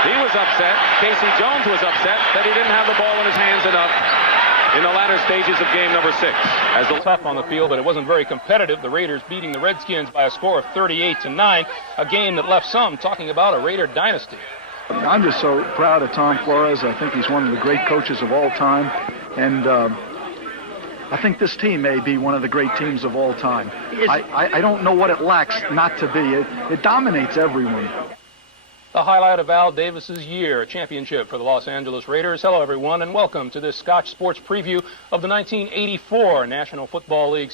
He was upset. Casey Jones was upset that he didn't have the ball in his hands enough in the latter stages of game number 6. As the tough on the field, but it wasn't very competitive. The Raiders beating the Redskins by a score of 38-9, a game that left some talking about a Raider dynasty. I'm just so proud of Tom Flores. I think he's one of the great coaches of all time, and I think this team may be one of the great teams of all time. I don't know what it lacks not to be. It dominates everyone. The highlight of Al Davis's year, a championship for the Los Angeles Raiders. Hello, everyone, and welcome to this Scotch Sports preview of the 1984 National Football League.